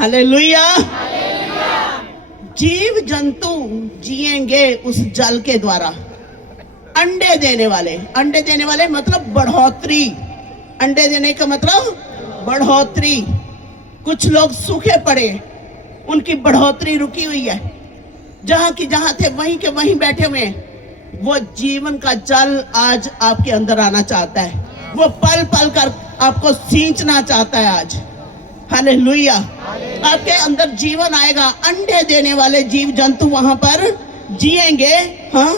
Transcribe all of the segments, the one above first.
Hallelujah. जीव जंतु जिएंगे उस जल के द्वारा। अंडे देने वाले मतलब बढ़ोतरी। अंडे देने का मतलब बढ़ोतरी। कुछ लोग सूखे पड़े, उनकी बढ़ोतरी रुकी हुई है। जहां की जहां थे वहीं के वहीं बैठे हुए हैं। वो जीवन का जल आज आपके अंदर आना चाहता है। वो पल पल कर आपको सींचना चाहता है आज। हालेलुया। आपके अंदर जीवन आएगा। अंडे देने वाले जीव जंतु वहां पर जिएंगे। हाँ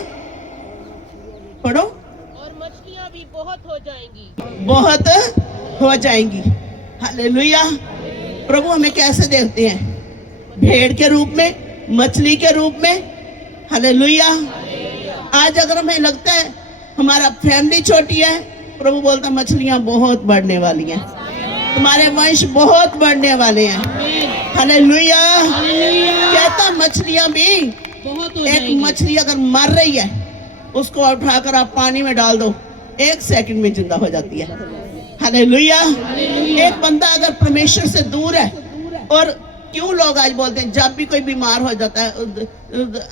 पढ़ो। और मछलियां भी बहुत हो जाएंगी। बहुत हो जाएंगी। हालेलुया। प्रभु हमें कैसे देखते हैं? भेड़ के रूप में, मछली के रूप में। हालेलुया। आज अगर हमें लगता है हमारा फैमिली छोटी है, प्रभु बोलता मछलियां बहुत बढ़ने वाली हैं, तुम्हारे वंश बहुत बढ़ने वाले हैं। हालेलुया। कहता मछलियां भी बहुत हो एक जाएंगी। मछली अगर मर रही है, उसको उठाकर आप पानी में डाल दो, 1 सेकंड में जिंदा हो जाती है। हालेलुया। एक बंदा अगर परमेश्वर से दूर है, और क्यों लोग आज बोलते हैं जब भी कोई बीमार हो जाता है,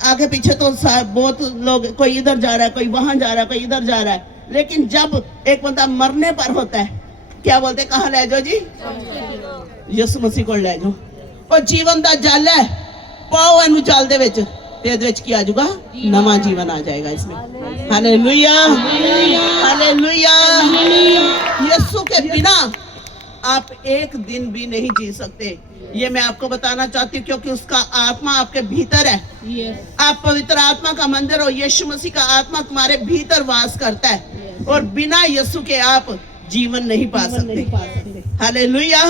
आगे पीछे तो बहुत लोग, कोई इधर जा रहा है, कोई वहां जा रहा है, कोई इधर जा रहा है, लेकिन जब एक बंदा मरने पर होता है, क्या बोलते हैं? कहाँ ले जाओ जी? यीशु मसीह को ले जाओ। और जीवन दा जल है, पाओ एनु जल दे विच, ते इहदे विच की आ जाऊगा? नवा जीवन आ जाएगा इसमें। हालेलुया। हालेलुया। यीशु के बिना आप एक दिन भी नहीं जी सकते। ये मैं आपको बताना चाहती हूँ, क्योंकि उसका आत्मा आपके भीतर है। आप पवित्र आत्मा का मंदिर हो। यीशु मसीह का आत्मा तुम्हारे भीतर वास करता है, और बिना यीशु के आप जीवन नहीं पा सकते। हालेलुया।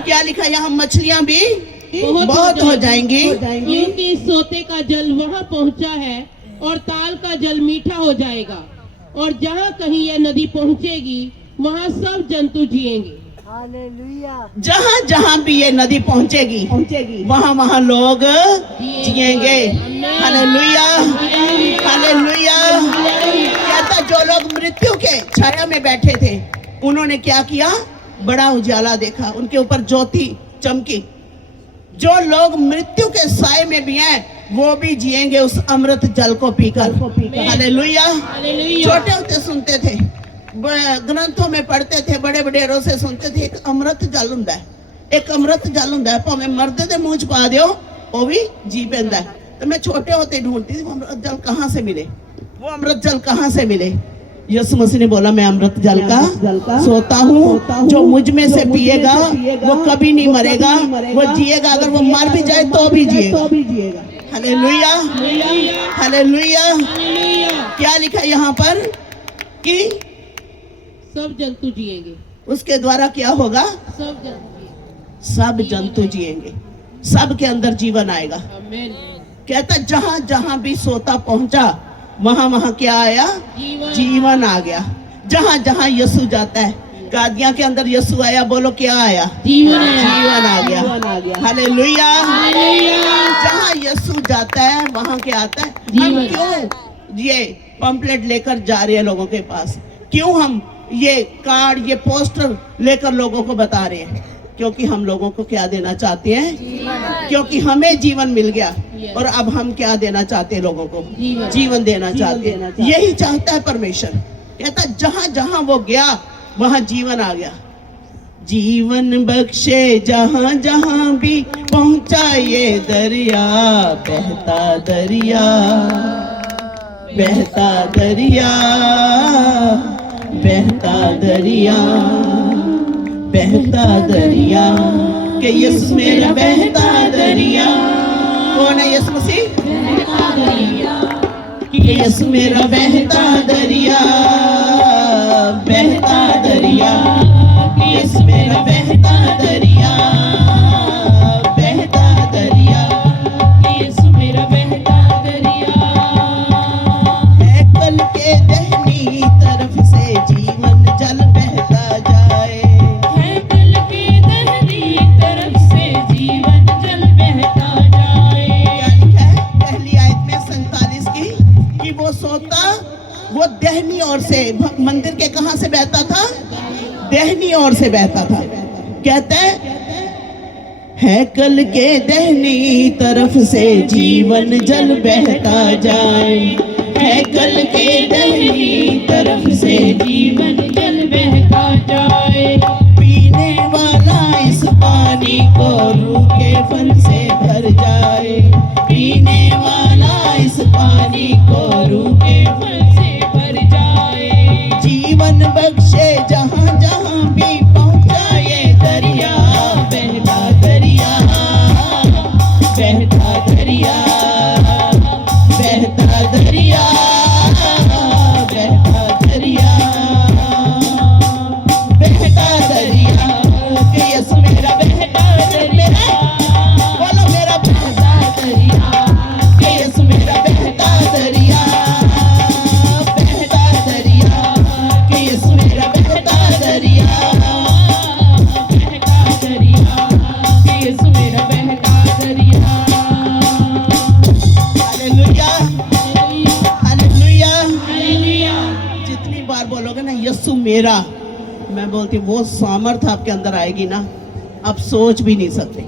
क्या लिखा यहाँ? मछलियां भी बहुत हो जाएंगी, क्योंकि सोते का जल वहाँ पहुँचा है और ताल का जल मीठा हो जाएगा, और जहाँ कहीं यह नदी पहुँचेगी वहाँ सब जंतु जिएंगे। जहाँ जहाँ भी ये नदी पहुँचेगी वहाँ वहाँ लोग जिएंगे। हालेलुया। हालेलुया। कहता जो लोग मृत्यु के छाया में बैठे थे, उन्होंने क्या किया? बड़ा उजाला देखा, उनके ऊपर ज्योति चमकी। जो लोग मृत्यु के साए में भी हैं, वो भी जिएंगे उस अमृत जल को पीकर। हालेलुया। छोटे होते सुनते थे, ग्रंथों में पढ़ते थे, बड़े बड़े से सुनते थे, एक अमृत जल हुंदा है, एक अमृत जल हुंदा है, भावें मरदे दे मुंह च पा दियो वो भी जी पैंदा है। तो मैं छोटे होते ढूंढती थी वो अमृत जल कहाँ से मिले, वो अमृत जल कहाँ से मिले। यीशु मसीह ने बोला मैं अमृत जल का सोता हूँ, जो मुझ में से पिएगा वो कभी नहीं मरेगा, वो जिएगा, अगर वो मर भी जाए तो भी जिएगा। हालेलुया। हालेलुया। क्या लिखा यहाँ पर? कि सब जंतु जिएंगे। उसके द्वारा क्या होगा? सब जंतु जिएंगे, सब के अंदर जीवन आएगा। कहता जहां जहां भी सोता पहुंचा वहां वहां क्या आया? जीवन आ गया। जहां जहां यीशु जाता है, गादियां के अंदर यीशु आया, बोलो क्या आया? जीवन आ गया। हालेलुया। जहां यीशु जाता है वहां क्या आता है? हम क्यों ये पंपलेट लेकर जा रहे हैं लोगों के पास? क्यों हम ये कार्ड, ये पोस्टर लेकर लोगों को बता रहे हैं? क्योंकि हम लोगों को क्या देना चाहते हैं? क्योंकि हमें जीवन मिल गया, और अब हम क्या देना चाहते हैं? लोगों को जीवन देना चाहते हैं। यही चाहता है परमेश्वर। कहता जहां जहां वो गया वहां जीवन आ गया। जीवन बख्शे जहां जहां भी पहुंचा ये दरिया, बहता दरिया, बहता दरिया, बहता दरिया, बहता दरिया, कि यीशु मेरा बहता दरिया। कौन है यीशु मसीह? बहता दरिया, कि यीशु मेरा बहता दरिया, बहता दरिया, कि यीशु मेरा बहता दरिया, बहता दरिया, कि यीशु मेरा बहता दरिया। है कल के दहनी तरफ से जीवन जल बहता जाए, है कल के दहनी तरफ से जीवन जल बहता जाए। क्या लिखा है पहली आयत में 47 की? कि वो सोता, वो दहनी ओर से, मंदिर के कहां से बहता था? दहनी ओर से बहता था। कहते हैं है कल के दहनी तरफ से जीवन जल बहता जाए, है कल के दहनी तरफ से जीवन जल बहता जाए। पीने वाला इस पानी को रूह के फल से भर जाए, पीने वाला इस पानी को रूह के फल से भर जाए। जीवन बख्शे जहाँ जहाँ भी पहुँचा ये दरिया, बहता दरिया, बहता दरिया, बहता दरिया, बहता दरिया, बहता दरिया कि यीशु मेरा बहता दरिया, बोलो मेरा बहता दरिया कि यीशु मेरा बहता दरिया, बहता दरिया कि यीशु मेरा बहता दरिया, बहता दरिया कि यीशु मेरा बहता दरिया। Hallelujah, hallelujah. हालेलुया। जितनी बार बोलोगे ना यीशु मेरा, मैं बोलती हूँ वो सामर्थ आपके अंदर आएगी ना, आप सोच भी नहीं सकते।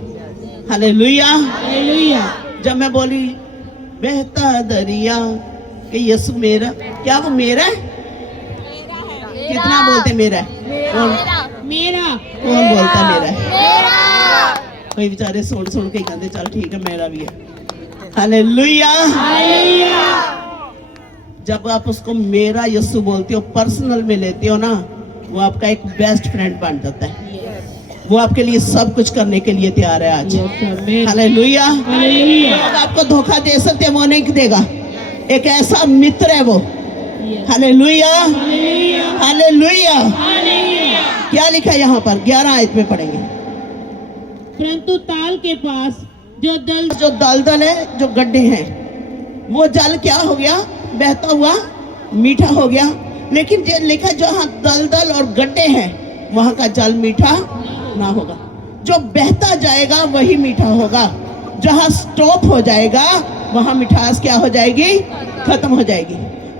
हालेलुया। हालेलुया। जब मैं बोली बहता दरिया कि यीशु मेरा, क्या वो मेरा है? कितना बोलते मेरा है? कौन मेरा कौन बोलता मेरा है? कोई बेचारे सुन सुन के कहते चल ठीक है मेरा भी है। हालेलुया। हालेलुया। जब आप उसको मेरा यीशु बोलते हो, पर्सनल में लेते हो ना, वो आपका एक बेस्ट फ्रेंड बन जाता है। वो आपके लिए सब कुछ करने के लिए तैयार है आज। हालेलुया। हालेलुया। लोग आपको धोखा दे सकते, वो नहीं देगा। एक ऐसा मित्र है वो। Hallelujah, hallelujah. हालेलुया। हालेलुया। क्या लिखा है यहाँ पर? 11 आयत में पढ़ेंगे। परंतु ताल के पास जो दलदल है, जो गड्ढे हैं, वो जल क्या हो गया? बहता हुआ मीठा हो गया। लेकिन जो लिखा जहाँ दलदल और गड्ढे हैं वहां का जल मीठा ना होगा। जो बहता जाएगा वही मीठा होगा। जहाँ स्टॉप हो जाएगा वहां मिठास क्या हो जाएगी? खत्म हो जाएगी।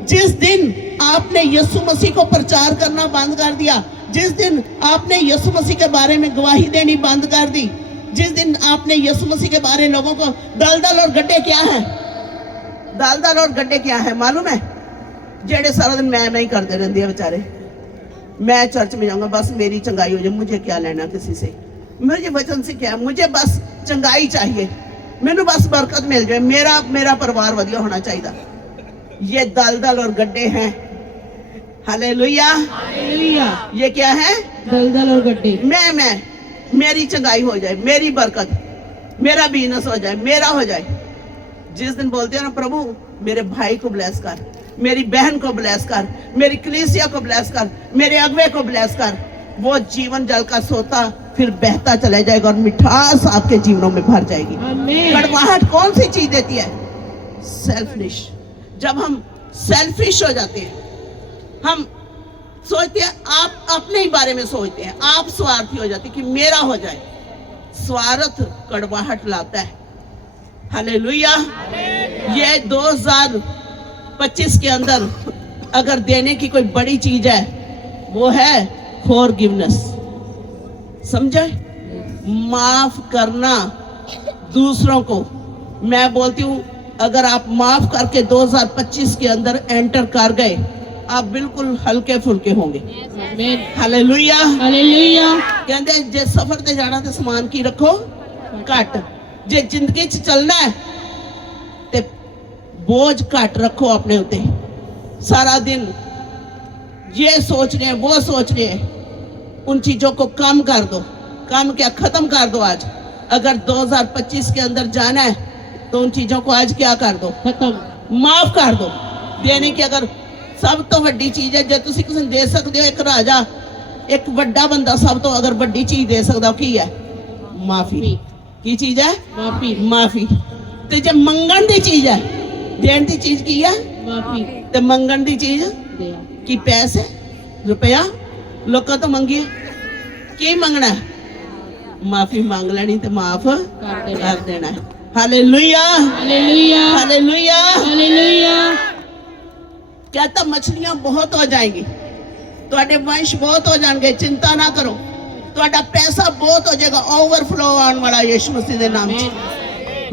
जिस दिन आपने यीशु मसीह को प्रचार करना बंद कर दिया, जिस दिन आपने यीशु मसीह के बारे में गवाही देनी बंद कर दी, जिस दिन आपने यीशु मसीह के बारे में लोगों को, दलदल और गड्ढे क्या है? दलदल और गड्ढे क्या है मालूम है? जेड़े सारा दिन मैं नहीं करते रहते हैं बेचारे। मैं चर्च में जाऊंगा, बस मेरी चंगाई हो जाए, मुझे क्या लेना किसी से, मुझे वचन से क्या, मुझे बस चंगाई चाहिए, मैंने बस बरकत मिल जाए, मेरा परिवार वधिया होना चाहिए। ये दलदल और गड्ढे हैं। हालेलुया। हालेलुया। ये क्या है? दलदल और गड्ढे। मैं मेरी चंगाई हो जाए, मेरी बरकत, मेरा बिजनेस हो जाए, मेरा हो जाए। जिस दिन बोलते हो ना प्रभु मेरे भाई को ब्लेस कर, मेरी बहन को ब्लेस कर, मेरी कलीसिया को ब्लेस कर, मेरे अगवे को ब्लेस कर, वो जीवन जल का सोता फिर बहता चला जाएगा और मिठास आपके जीवनों में भर जाएगी। आमीन। कड़वाहट कौन सी चीज देती है? सेल्फिश। जब हम सेल्फिश हो जाते हैं, हम सोचते हैं आप अपने ही बारे में सोचते हैं, आप स्वार्थी हो जाते हैं कि मेरा हो जाए। स्वार्थ कड़वाहट लाता है। हालेलुया। ये 2025 के अंदर अगर देने की कोई बड़ी चीज है वो है फॉरगिवनेस। समझे? माफ करना दूसरों को। मैं बोलती हूँ अगर आप माफ करके 2025 के अंदर एंटर कर गए, आप बिल्कुल हल्के फुल्के होंगे। आमीन। हालेलुया। हालेलुया। कहते जे सफर ते जाना ते समान की रखो घट, जे जिंदगी च चलना है ते बोझ घट रखो अपने उते। सारा दिन ये सोच रहे हैं, वो सोच रहे हैं, उन चीजों को कम कर दो। कम क्या, खत्म कर दो आज। अगर 2025 के अंदर जाना है तो उन चीजों को आज क्या कर दो? खत्म। माफ कर दो। देने की अगर सब तो वड्डी चीज है जे तुसी किसी दे सकते हो, एक राजा, एक वड्डा बंदा सब तो अगर वड्डी चीज दे सकता की है? माफी। की चीज है? माफी। माफी। ते जे मंगण दी चीज है, देण दी चीज की है? माफी। ते मंगण दी चीज दिया। की पैसे रुपया लोगों तो मंगिए, की मंगना है? माफी मांग लेनी ते माफ कर देना है। हालेलुया। हालेलुया। हालेलुया। हालेलुया। कहता मछलियां बहुत हो जाएंगी, ਤੁਹਾਡੇ वंश बहुत हो जाएंगे, चिंता ना करो। ਤੁਹਾਡਾ ਪੈਸਾ ਬਹੁਤ ਹੋ ਜਾਏਗਾ, ओवरफ्लो आने वाला यीशु मसीह के नाम से।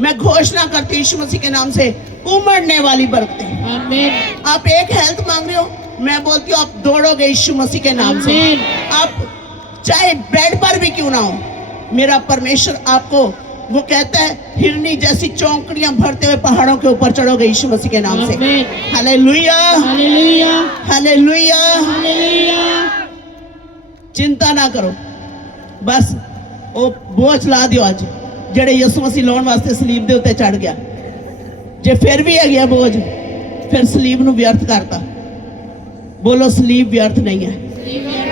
मैं घोषणा करती हूँ यीशु मसीह के नाम से, उमड़ने वाली बरकतें। आमीन। आप एक हेल्थ मांग रहे हो, मैं बोलती हूँ आप दौड़ोगे यीशु मसीह के नाम से। आप चाहे बेड पर भी क्यों ना हो, मेरा परमेश्वर आपको, वो कहता है हिरनी जैसी चौंकड़ियां भरते हुए पहाड़ों के ऊपर चढ़ोगे यीशु मसीह के नाम से। Hallelujah, hallelujah, hallelujah. हालेलुया। चिंता ना करो, बस वो बोझ ला दियो अज ਜਿਹੜੇ ਯਿਸੂ ਮਸੀਹ ਲਾਉਣ ਵਾਸਤੇ ਸਲੀਬ ਦੇ ਉੱਤੇ ਚੜ ਗਿਆ। ਜੇ ਫਿਰ ਵੀ ਹੈ ਗਿਆ ਬੋਝ, ਫਿਰ ਸਲੀਬ ਨੂੰ ਵਿਅਰਥ ਕਰਤਾ। बोलो सलीब व्यर्थ नहीं है,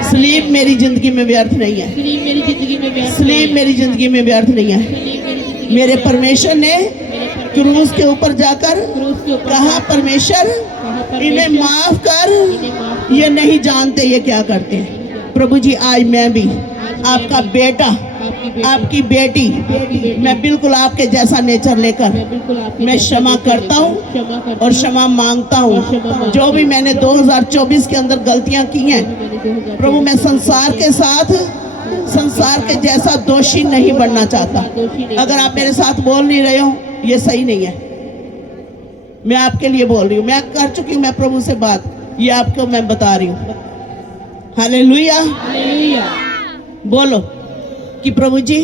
सलीब मेरी जिंदगी में व्यर्थ नहीं है, सलीब मेरी जिंदगी में व्यर्थ सलीब मेरी जिंदगी में व्यर्थ नहीं है। मेरे परमेश्वर ने क्रूस के ऊपर जाकर कहा, परमेश्वर इन्हें माफ कर, ये नहीं जानते ये क्या करते हैं। प्रभु जी आज मैं भी आपका बेटा, आपकी बेटी, मैं बिल्कुल आपके जैसा नेचर लेकर मैं क्षमा करता हूँ और क्षमा मांगता हूँ। जो भी मैंने 2024 के अंदर गलतियाँ की हैं प्रभु, मैं संसार के साथ, संसार के जैसा दोषी नहीं बनना चाहता। अगर आप मेरे साथ बोल नहीं रहे हो, ये सही नहीं है। मैं आपके लिए बोल रही हूँ, मैं कर चुकी हूँ मैं प्रभु से बात, ये आपको मैं बता रही हूँ। Hallelujah, hallelujah. बोलो कि प्रभु जी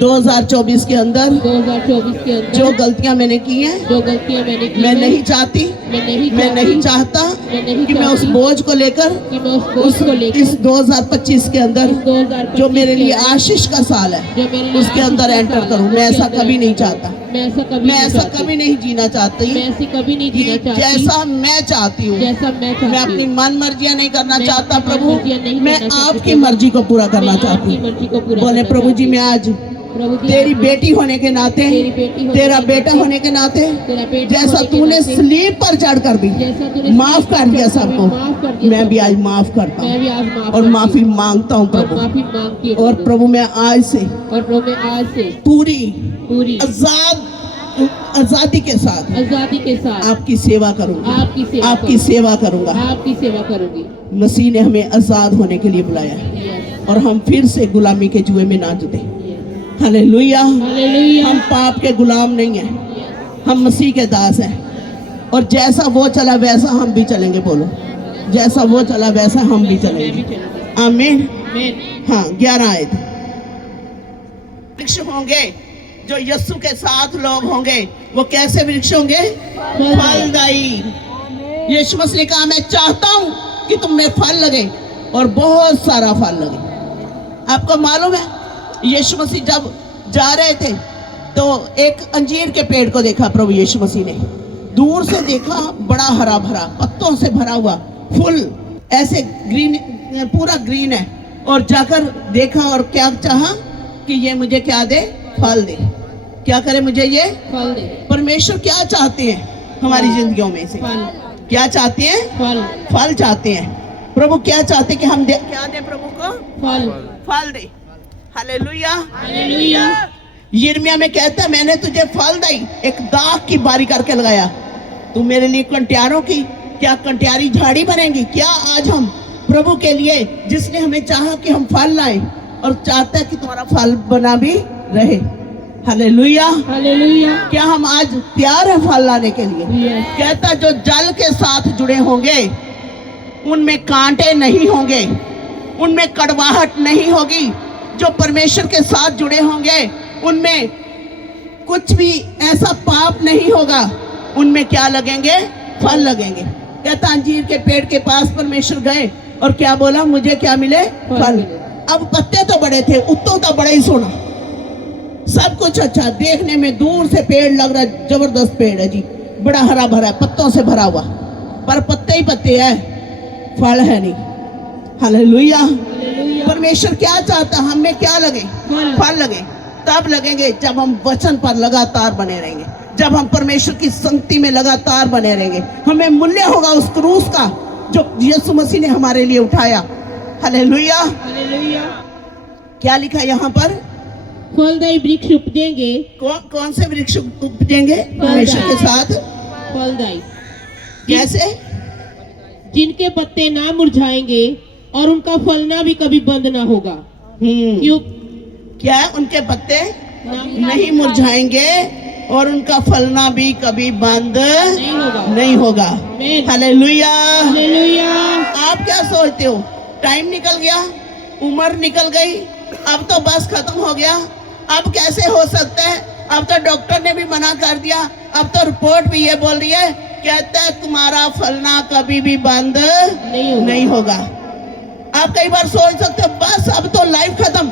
2024 के अंदर 2024 के अंदर जो गलतियां मैंने की हैं, जो गलतियां मैंने की मैं हैं, नहीं चाहती, मैं नहीं चाहता कि मैं उस बोझ को लेकर कि मैं उस बोझ को लेकर इस 2025 के अंदर 2025 जो मेरे लिए आशीष का साल है जो मेरे लिए उसके अंदर आशीष का एंटर साल करूं। है, मैं उसके ऐसा अंदर कभी नहीं enter चाहता, मैं ऐसा कभी नहीं जीना चाहती मैं ऐसी कभी नहीं कि जीना चाहती जैसा मैं चाहती हूँ। जैसा मैं चाहती मैं अपनी हूँ। मन मर्जियाँ नहीं करना मैं चाहता अपनी प्रभु, मनमर्जियाँ नहीं मैं करना चाहती आपकी प्रभु। मर्जी को पूरा करना मैं चाहती आपकी मर्जी को हूँ। पूरा बोले करना प्रभु जी चाहती मैं आज प्रभु जी, तेरी आज बेटी होने के नाते, तेरी बेटी होने तेरा के बेटा नाते, होने के नाते, तेरा बेटा जैसा होने के तूने नाते, स्लीप पर चढ़कर भी जैसा तूने माफ कर दिया सबको, माफ कर दिया मैं भी सबको। आज माफ करता मैं भी आज हूँ माफ और करती माफी हूँ। मांगता हूँ और प्रभु। माफी मांगती हूँ और प्रभु मैं आज से और प्रभु मैं आज से पूरी आजादी के साथ आजादी के साथ आपकी सेवा करूंगा, आपकी सेवा करूंगा। आपकी सेवा करूंगी। मसीह ने हमें आजाद होने के लिए बुलाया यस, और हम फिर से गुलामी के जुए में ना जुटे। Yes, hallelujah. हालेलुया। हम पाप के गुलाम नहीं हैं, हम मसीह के दास हैं। और जैसा वो चला वैसा हम भी चलेंगे। बोलो, जैसा वो चला वैसा हम भी चलेंगे। आमीन। आमीन। हाँ, 11 आयत। वृक्ष होंगे जो यीशु के साथ लोग होंगे, वो कैसे वृक्ष होंगे? फलदायी। यीशु मसीह ने कहा मैं चाहता हूं कि तुम में फल लगे और बहुत सारा फल लगे। आपको मालूम है यीशु मसीह जब जा रहे थे तो एक अंजीर के पेड़ को देखा प्रभु यीशु मसीह ने। दूर से देखा, बड़ा हरा भरा, पत्तों से भरा हुआ, फुल ऐसे ग्रीन, पूरा ग्रीन है। और जाकर देखा और क्या चाहा कि ये मुझे क्या दे? फल दे। क्या करे मुझे ये? फल दे। परमेश्वर क्या चाहते हैं हमारी जिंदगियों में से? फल। क्या चाहते हैं? फल। फल चाहते हैं। प्रभु क्या चाहते कि हम दे? क्या दे प्रभु को? फल। फल दे। हालेलुया। हालेलुया। यिर्मयाह में कहता है मैंने तुझे फल दी, एक दाग की बारी करके लगाया। तू मेरे लिए कंट्यारों की क्या कंट्यारी झाड़ी बनेगी? क्या आज हम प्रभु के लिए, जिसने हमें चाहा कि हम फल लाएं और चाहता है कि तुम्हारा फल बना भी रहे। हालेलुया। हालेलुया। क्या हम आज तैयार हैं फल लाने के लिए? यस। कहता जो जल के साथ जुड़े होंगे उनमें कांटे नहीं होंगे, उनमें कड़वाहट नहीं होगी। जो परमेश्वर के साथ जुड़े होंगे उनमें कुछ भी ऐसा पाप नहीं होगा। उनमें क्या लगेंगे? फल लगेंगे। कहता अंजीर के पेड़ के पास परमेश्वर गए और क्या बोला? मुझे क्या मिले? फल। अब पत्ते तो बड़े थे, उत्तों तो बड़ा ही सोना, सब कुछ अच्छा, देखने में दूर से पेड़ लग रहा है, जबरदस्त पेड़ है जी, बड़ा हरा भरा, पत्तों से भरा हुआ, पर पत्ते ही पत्ते है, फल है नहीं। हालेलुया। परमेश्वर क्या चाहता? हम में क्या लगे? फल लगे। तब लगेंगे जब हम वचन पर लगातार बने रहेंगे, जब हम परमेश्वर की संगति में लगातार बने रहेंगे। हमें मूल्य होगा उस क्रूस का जो यीशु मसीह ने हमारे लिए उठाया। हालेलुया। हालेलुया। क्या लिखा यहाँ पर? फलदायी वृक्ष उपजेंगे। कौन से वृक्ष उपजेंगे? परमेश्वर के साथ। फलदायी कैसे? जिनके पत्ते ना मुरझाएंगे और उनका फलना भी कभी बंद ना होगा। क्यों क्या उनके पत्ते नहीं नहीं मुरझाएंगे और उनका फलना भी कभी बंद होगा। नहीं होगा। आमीन। हालेलुया। हालेलुया। आप क्या सोचते हो? टाइम निकल गया, उम्र निकल गई, अब तो बस खत्म हो गया, अब कैसे हो सकता है? अब तो डॉक्टर ने भी मना कर दिया, अब तो रिपोर्ट भी ये बोल रही है, कहता है तुम्हारा फलना कभी भी बंद नहीं होगा। आप कई बार सोच सकते हो बस अब तो लाइफ खत्म,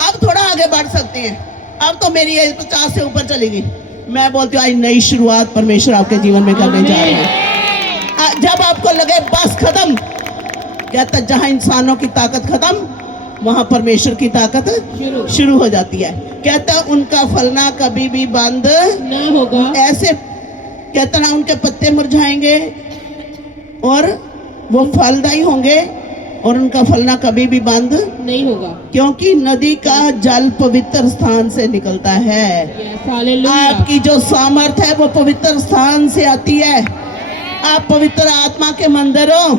अब थोड़ा आगे बढ़ सकते हैं, अब तो मेरी एज 50 से ऊपर चली गई। मैं बोलती हूँ आज नई शुरुआत परमेश्वर आपके जीवन में करने जा रहे हैं। जब आपको लगे बस खत्म, कहता जहां इंसानों की ताकत खत्म वहां परमेश्वर की ताकत शुरू हो जाती है। कहता उनका फलना कभी भी बंद ना होगा। ऐसे कहता ना उनके पत्ते मुरझाएंगे और वो फलदायी होंगे और उनका फलना कभी भी बंद नहीं होगा। क्योंकि नदी का जल पवित्र स्थान से निकलता है। हालेलुया। आपकी जो सामर्थ है वो पवित्र स्थान से आती है। आप पवित्र आत्मा के मंदिर हो,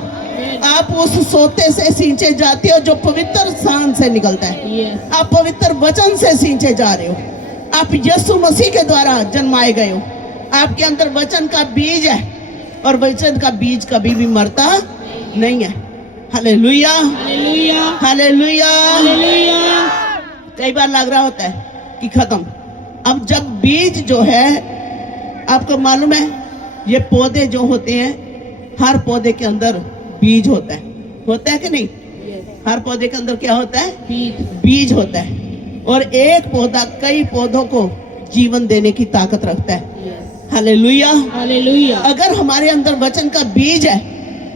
आप उस सोते से सींचे जाते हो जो पवित्र स्थान से निकलता है। आप पवित्र वचन से सींचे जा रहे हो। आप यीशु मसीह के द्वारा जन्माए गए हो। आपके अंदर वचन का बीज है और वचन का बीज कभी भी मरता नहीं है। हालेलुया। हालेलुया। हालेलुया। हालेलुया। कई बार लग रहा होता है कि खत्म। अब जब बीज जो है, आपको मालूम है ये पौधे जो होते हैं, हर पौधे के अंदर बीज होता है कि नहीं? हर पौधे के अंदर क्या होता है? बीज होता है। और एक पौधा कई पौधों को जीवन देने की ताकत रखता है। हालेलुया। हालेलुया। अगर हमारे अंदर वचन का बीज है,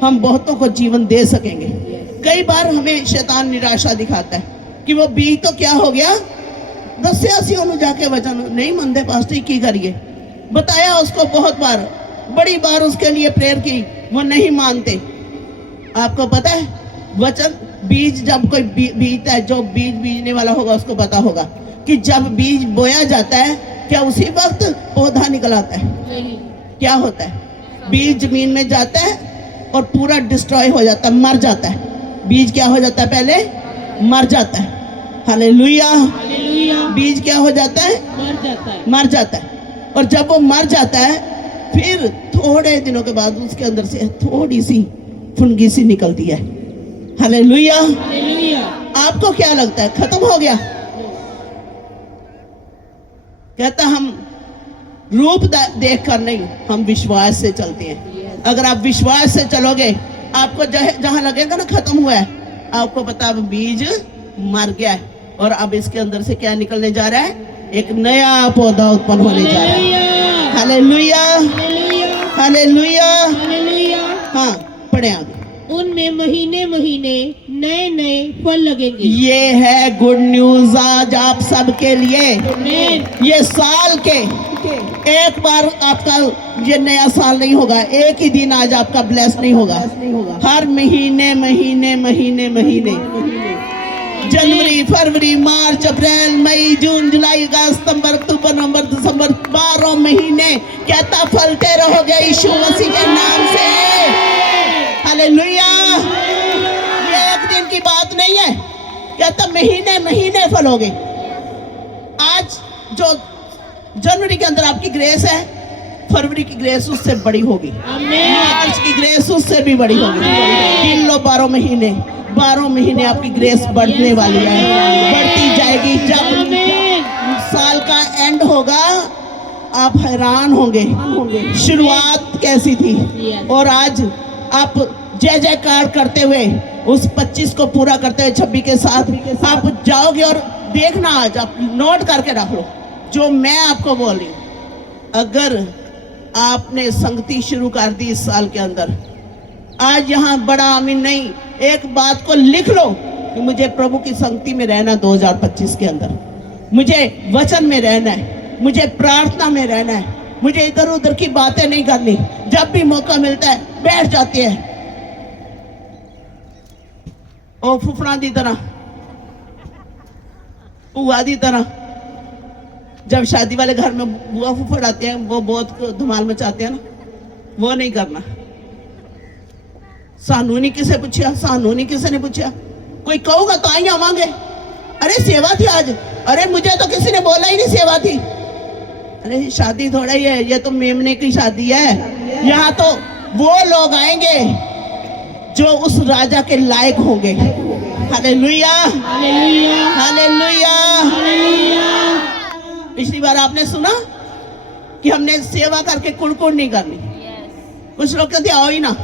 हम बहुतों को जीवन दे सकेंगे। कई बार हमें शैतान निराशा दिखाता है कि वो बीज तो क्या हो गया, दस्या सी उन्होंने जाके वचन नहीं मनते पास्टर की करिए। बताया उसको बहुत बार, बड़ी बार उसके लिए प्रेयर की, वो नहीं मानते। आपको पता है वचन बीज जब कोई बीजता है, जो बीज बीजने वाला होगा उसको पता होगा कि जब बीज बोया जाता है क्या उसी वक्त पौधा निकल आता है? नहीं। क्या होता है? बीज जमीन में जाता है और पूरा डिस्ट्रॉय हो जाता है, मर जाता है। बीज क्या हो जाता है? पहले मर जाता है। हालेलुया। हालेलुया। बीज क्या हो जाता है? मर जाता है। मर जाता है। और जब वो मर जाता है फिर थोड़े दिनों के बाद उसके अंदर से थोड़ी सी फुनगी सी निकलती है। हालेलुया। हालेलुया। आपको क्या लगता है खत्म हो गया? कहता हम रूप देखकर नहीं, हम विश्वास से चलते हैं। अगर आप विश्वास से चलोगे, आपको जहां लगेगा ना खत्म हुआ है, आपको पता अब बीज मर गया है और अब इसके अंदर से क्या निकलने जा रहा है? एक नया पौधा उत्पन्न होने जा रहा है। हालेलुया। हालेलुया। हालेलुया। हाँ, पढ़े आगे। उनमें महीने महीने नए नए फल लगेंगे। ये है गुड न्यूज आज आप सबके लिए। आमीन। ये साल के एक बार आपका ये नया साल नहीं होगा, एक ही दिन आज आपका ब्लेस नहीं होगा। हर महीने महीने महीने महीने जनवरी, फरवरी, मार्च, अप्रैल, मई, जून, जुलाई, अगस्त, सितंबर, अक्टूबर, नवंबर, दिसंबर, 12 महीने कहता फलते रहोगे यीशु मसीह के नाम से। हालेलुया। ये एक दिन की बात नहीं है, कहता महीने महीने फलोगे। आज जो जनवरी के अंदर आपकी ग्रेस है, फरवरी की ग्रेस उससे बड़ी होगी, मार्च की ग्रेस उससे भी बड़ी होगी। गिन लो 12 महीने आपकी ग्रेस बढ़ने वाली है, बढ़ती जाएगी। जब साल का एंड होगा आप हैरान होंगे शुरुआत कैसी थी, और आज आप जय जयकार करते हुए उस 25 को पूरा करते हुए 26 के साथ आप जाओगे। और देखना, आज आप नोट करके रख लो जो मैं आपको बोल रही हूं। अगर आपने संगति शुरू कर दी इस साल के अंदर, आज यहाँ बड़ा आमीन नहीं, एक बात को लिख लो कि मुझे प्रभु की संगति में रहना 2025 के अंदर, मुझे वचन में रहना है, मुझे प्रार्थना में रहना है, मुझे इधर उधर की बातें नहीं करनी। जब भी मौका मिलता है बैठ जाती है ओ फुफड़ा दी तरह, बुआ दी तरह। जब शादी वाले घर में बुआ फुफड़ आते हैं वो बहुत धमाल मचाते हैं ना, वो नहीं करना। सानू नहीं किसे पूछा, सानू नहीं किसी ने पूछा, कोई कहूगा तो आई आवांगे, अरे सेवा थी आज, अरे मुझे तो किसी ने बोला ही नहीं सेवा थी। अरे शादी थोड़ा ही है, ये तो मेमने की शादी है। यहाँ तो वो लोग आएंगे जो उस राजा के लायक होंगे। Hallelujah, hallelujah, hallelujah. हालेलुया। पिछली बार आपने सुना कि हमने सेवा करके कुड़कुड़ नहीं करनी। कुछ लोग कहते आओ ही ना।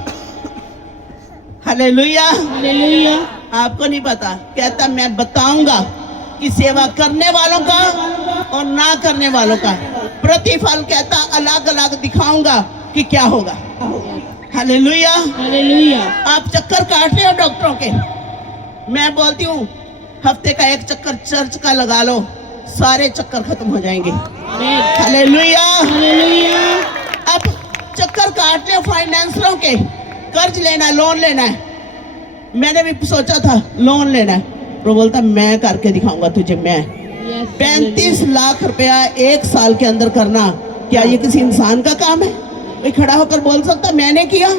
Hallelujah, hallelujah. आपको नहीं पता, कहता मैं बताऊंगा कि सेवा करने वालों का और ना करने वालों का प्रतिफल, कहता अलग अलग दिखाऊंगा कि क्या होगा। हालेलुया। हालेलुया। आप चक्कर काट रहे हो डॉक्टरों के, मैं बोलती हूँ हफ्ते का एक चक्कर चर्च का लगा लो, सारे चक्कर खत्म हो जाएंगे। हालेलुया। हालेलुया। अब चक्कर काट रहे हो फाइनेंसरों के, कर्ज लेना है, लोन लेना है। मैंने भी सोचा था लोन लेना है, वो बोलता मैं करके दिखाऊंगा तुझे। मैं 35 लाख रुपया एक साल के अंदर करना, क्या ये किसी इंसान का काम है? कोई खड़ा होकर बोल सकता मैंने किया?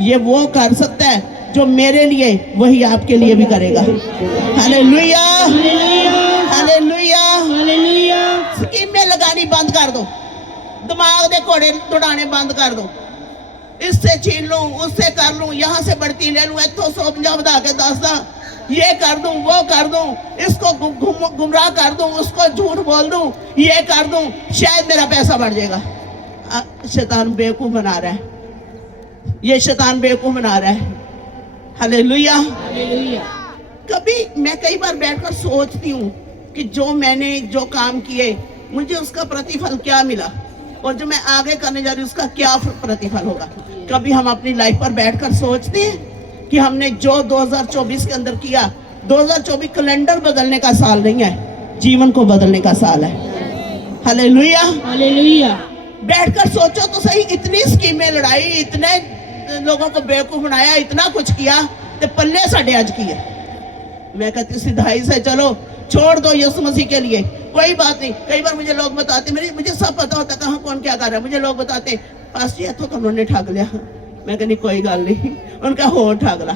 ये वो कर सकता है जो मेरे लिए वही आपके लिए भी करेगा। Hallelujah, hallelujah. हालेलुया। स्कीमें लगानी बंद कर दो, दिमाग दे घोड़े दौड़ाने बंद कर दो। इससे छीन लूं, उससे कर लूं, यहाँ से बढ़ती ले लूं, इतो 150 बढ़ा के 10 ये कर दूं, वो कर दूं, इसको गुमराह कर दूं, उसको झूठ बोल दूं, ये कर दूं, शायद मेरा पैसा बढ़ जाएगा। शैतान बेवकूफ बना रहा है, ये शैतान बेवकूफ बना रहा है। हालेलुया। हालेलुया। कभी मैं कई बार बैठकर सोचती हूँ कि जो काम किए मुझे उसका प्रतिफल क्या मिला, और जो मैं आगे करने जा रही हूँ उसका क्या प्रतिफल होगा। कभी हम अपनी लाइफ पर बैठकर सोचते हैं कि हमने जो 2024 के अंदर किया, 2024 कैलेंडर बदलने का साल नहीं है, जीवन को बदलने का साल है। Hallelujah, hallelujah. बैठकर सोचो तो सही, इतनी स्कीमें लड़ाई, इतने लोगों को बेवकूफ बनाया, इतना कुछ किया, तो पल्ले साढ़े आज की है। मैं कहती सिधाई से चलो छोड़ दो यीशु मसीह के लिए, कोई बात नहीं। कई बार मुझे लोग बताते, मुझे सब पता होता कहाँ कौन क्या कर रहा है। मुझे लोग बताते पास्टर ये तो उन्होंने ठग लिया। मैं कहनी कोई गल नहीं, उनका हो ठगला,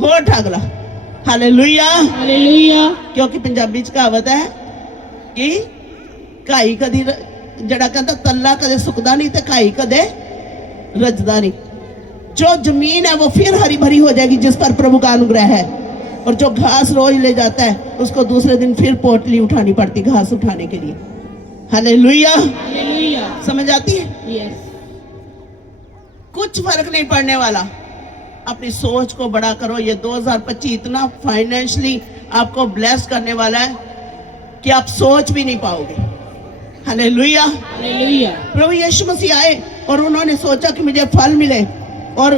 हो ठगला। Hallelujah, hallelujah. क्योंकि पंजाबी च कहावत है कि घाई कदी जड़ा कहता तल्ला कदे सुकदा नहीं ते घाई कदे रजदा नहीं। जो जमीन है वो फिर हरी भरी हो जाएगी जिस पर प्रभु का अनुग्रह है, और जो घास रोज ले जाता है उसको दूसरे दिन फिर पोटली उठानी पड़ती घास उठाने के लिए। Hallelujah, hallelujah. समझ आती है? यस। कुछ फर्क नहीं पड़ने वाला। अपनी सोच को बड़ा करो। ये 2025 इतना फाइनेंशियली आपको ब्लेस करने वाला है कि आप सोच भी नहीं पाओगे। Hallelujah, hallelujah. प्रभु यीशु मसीह आए और उन्होंने सोचा कि मुझे फल मिले, और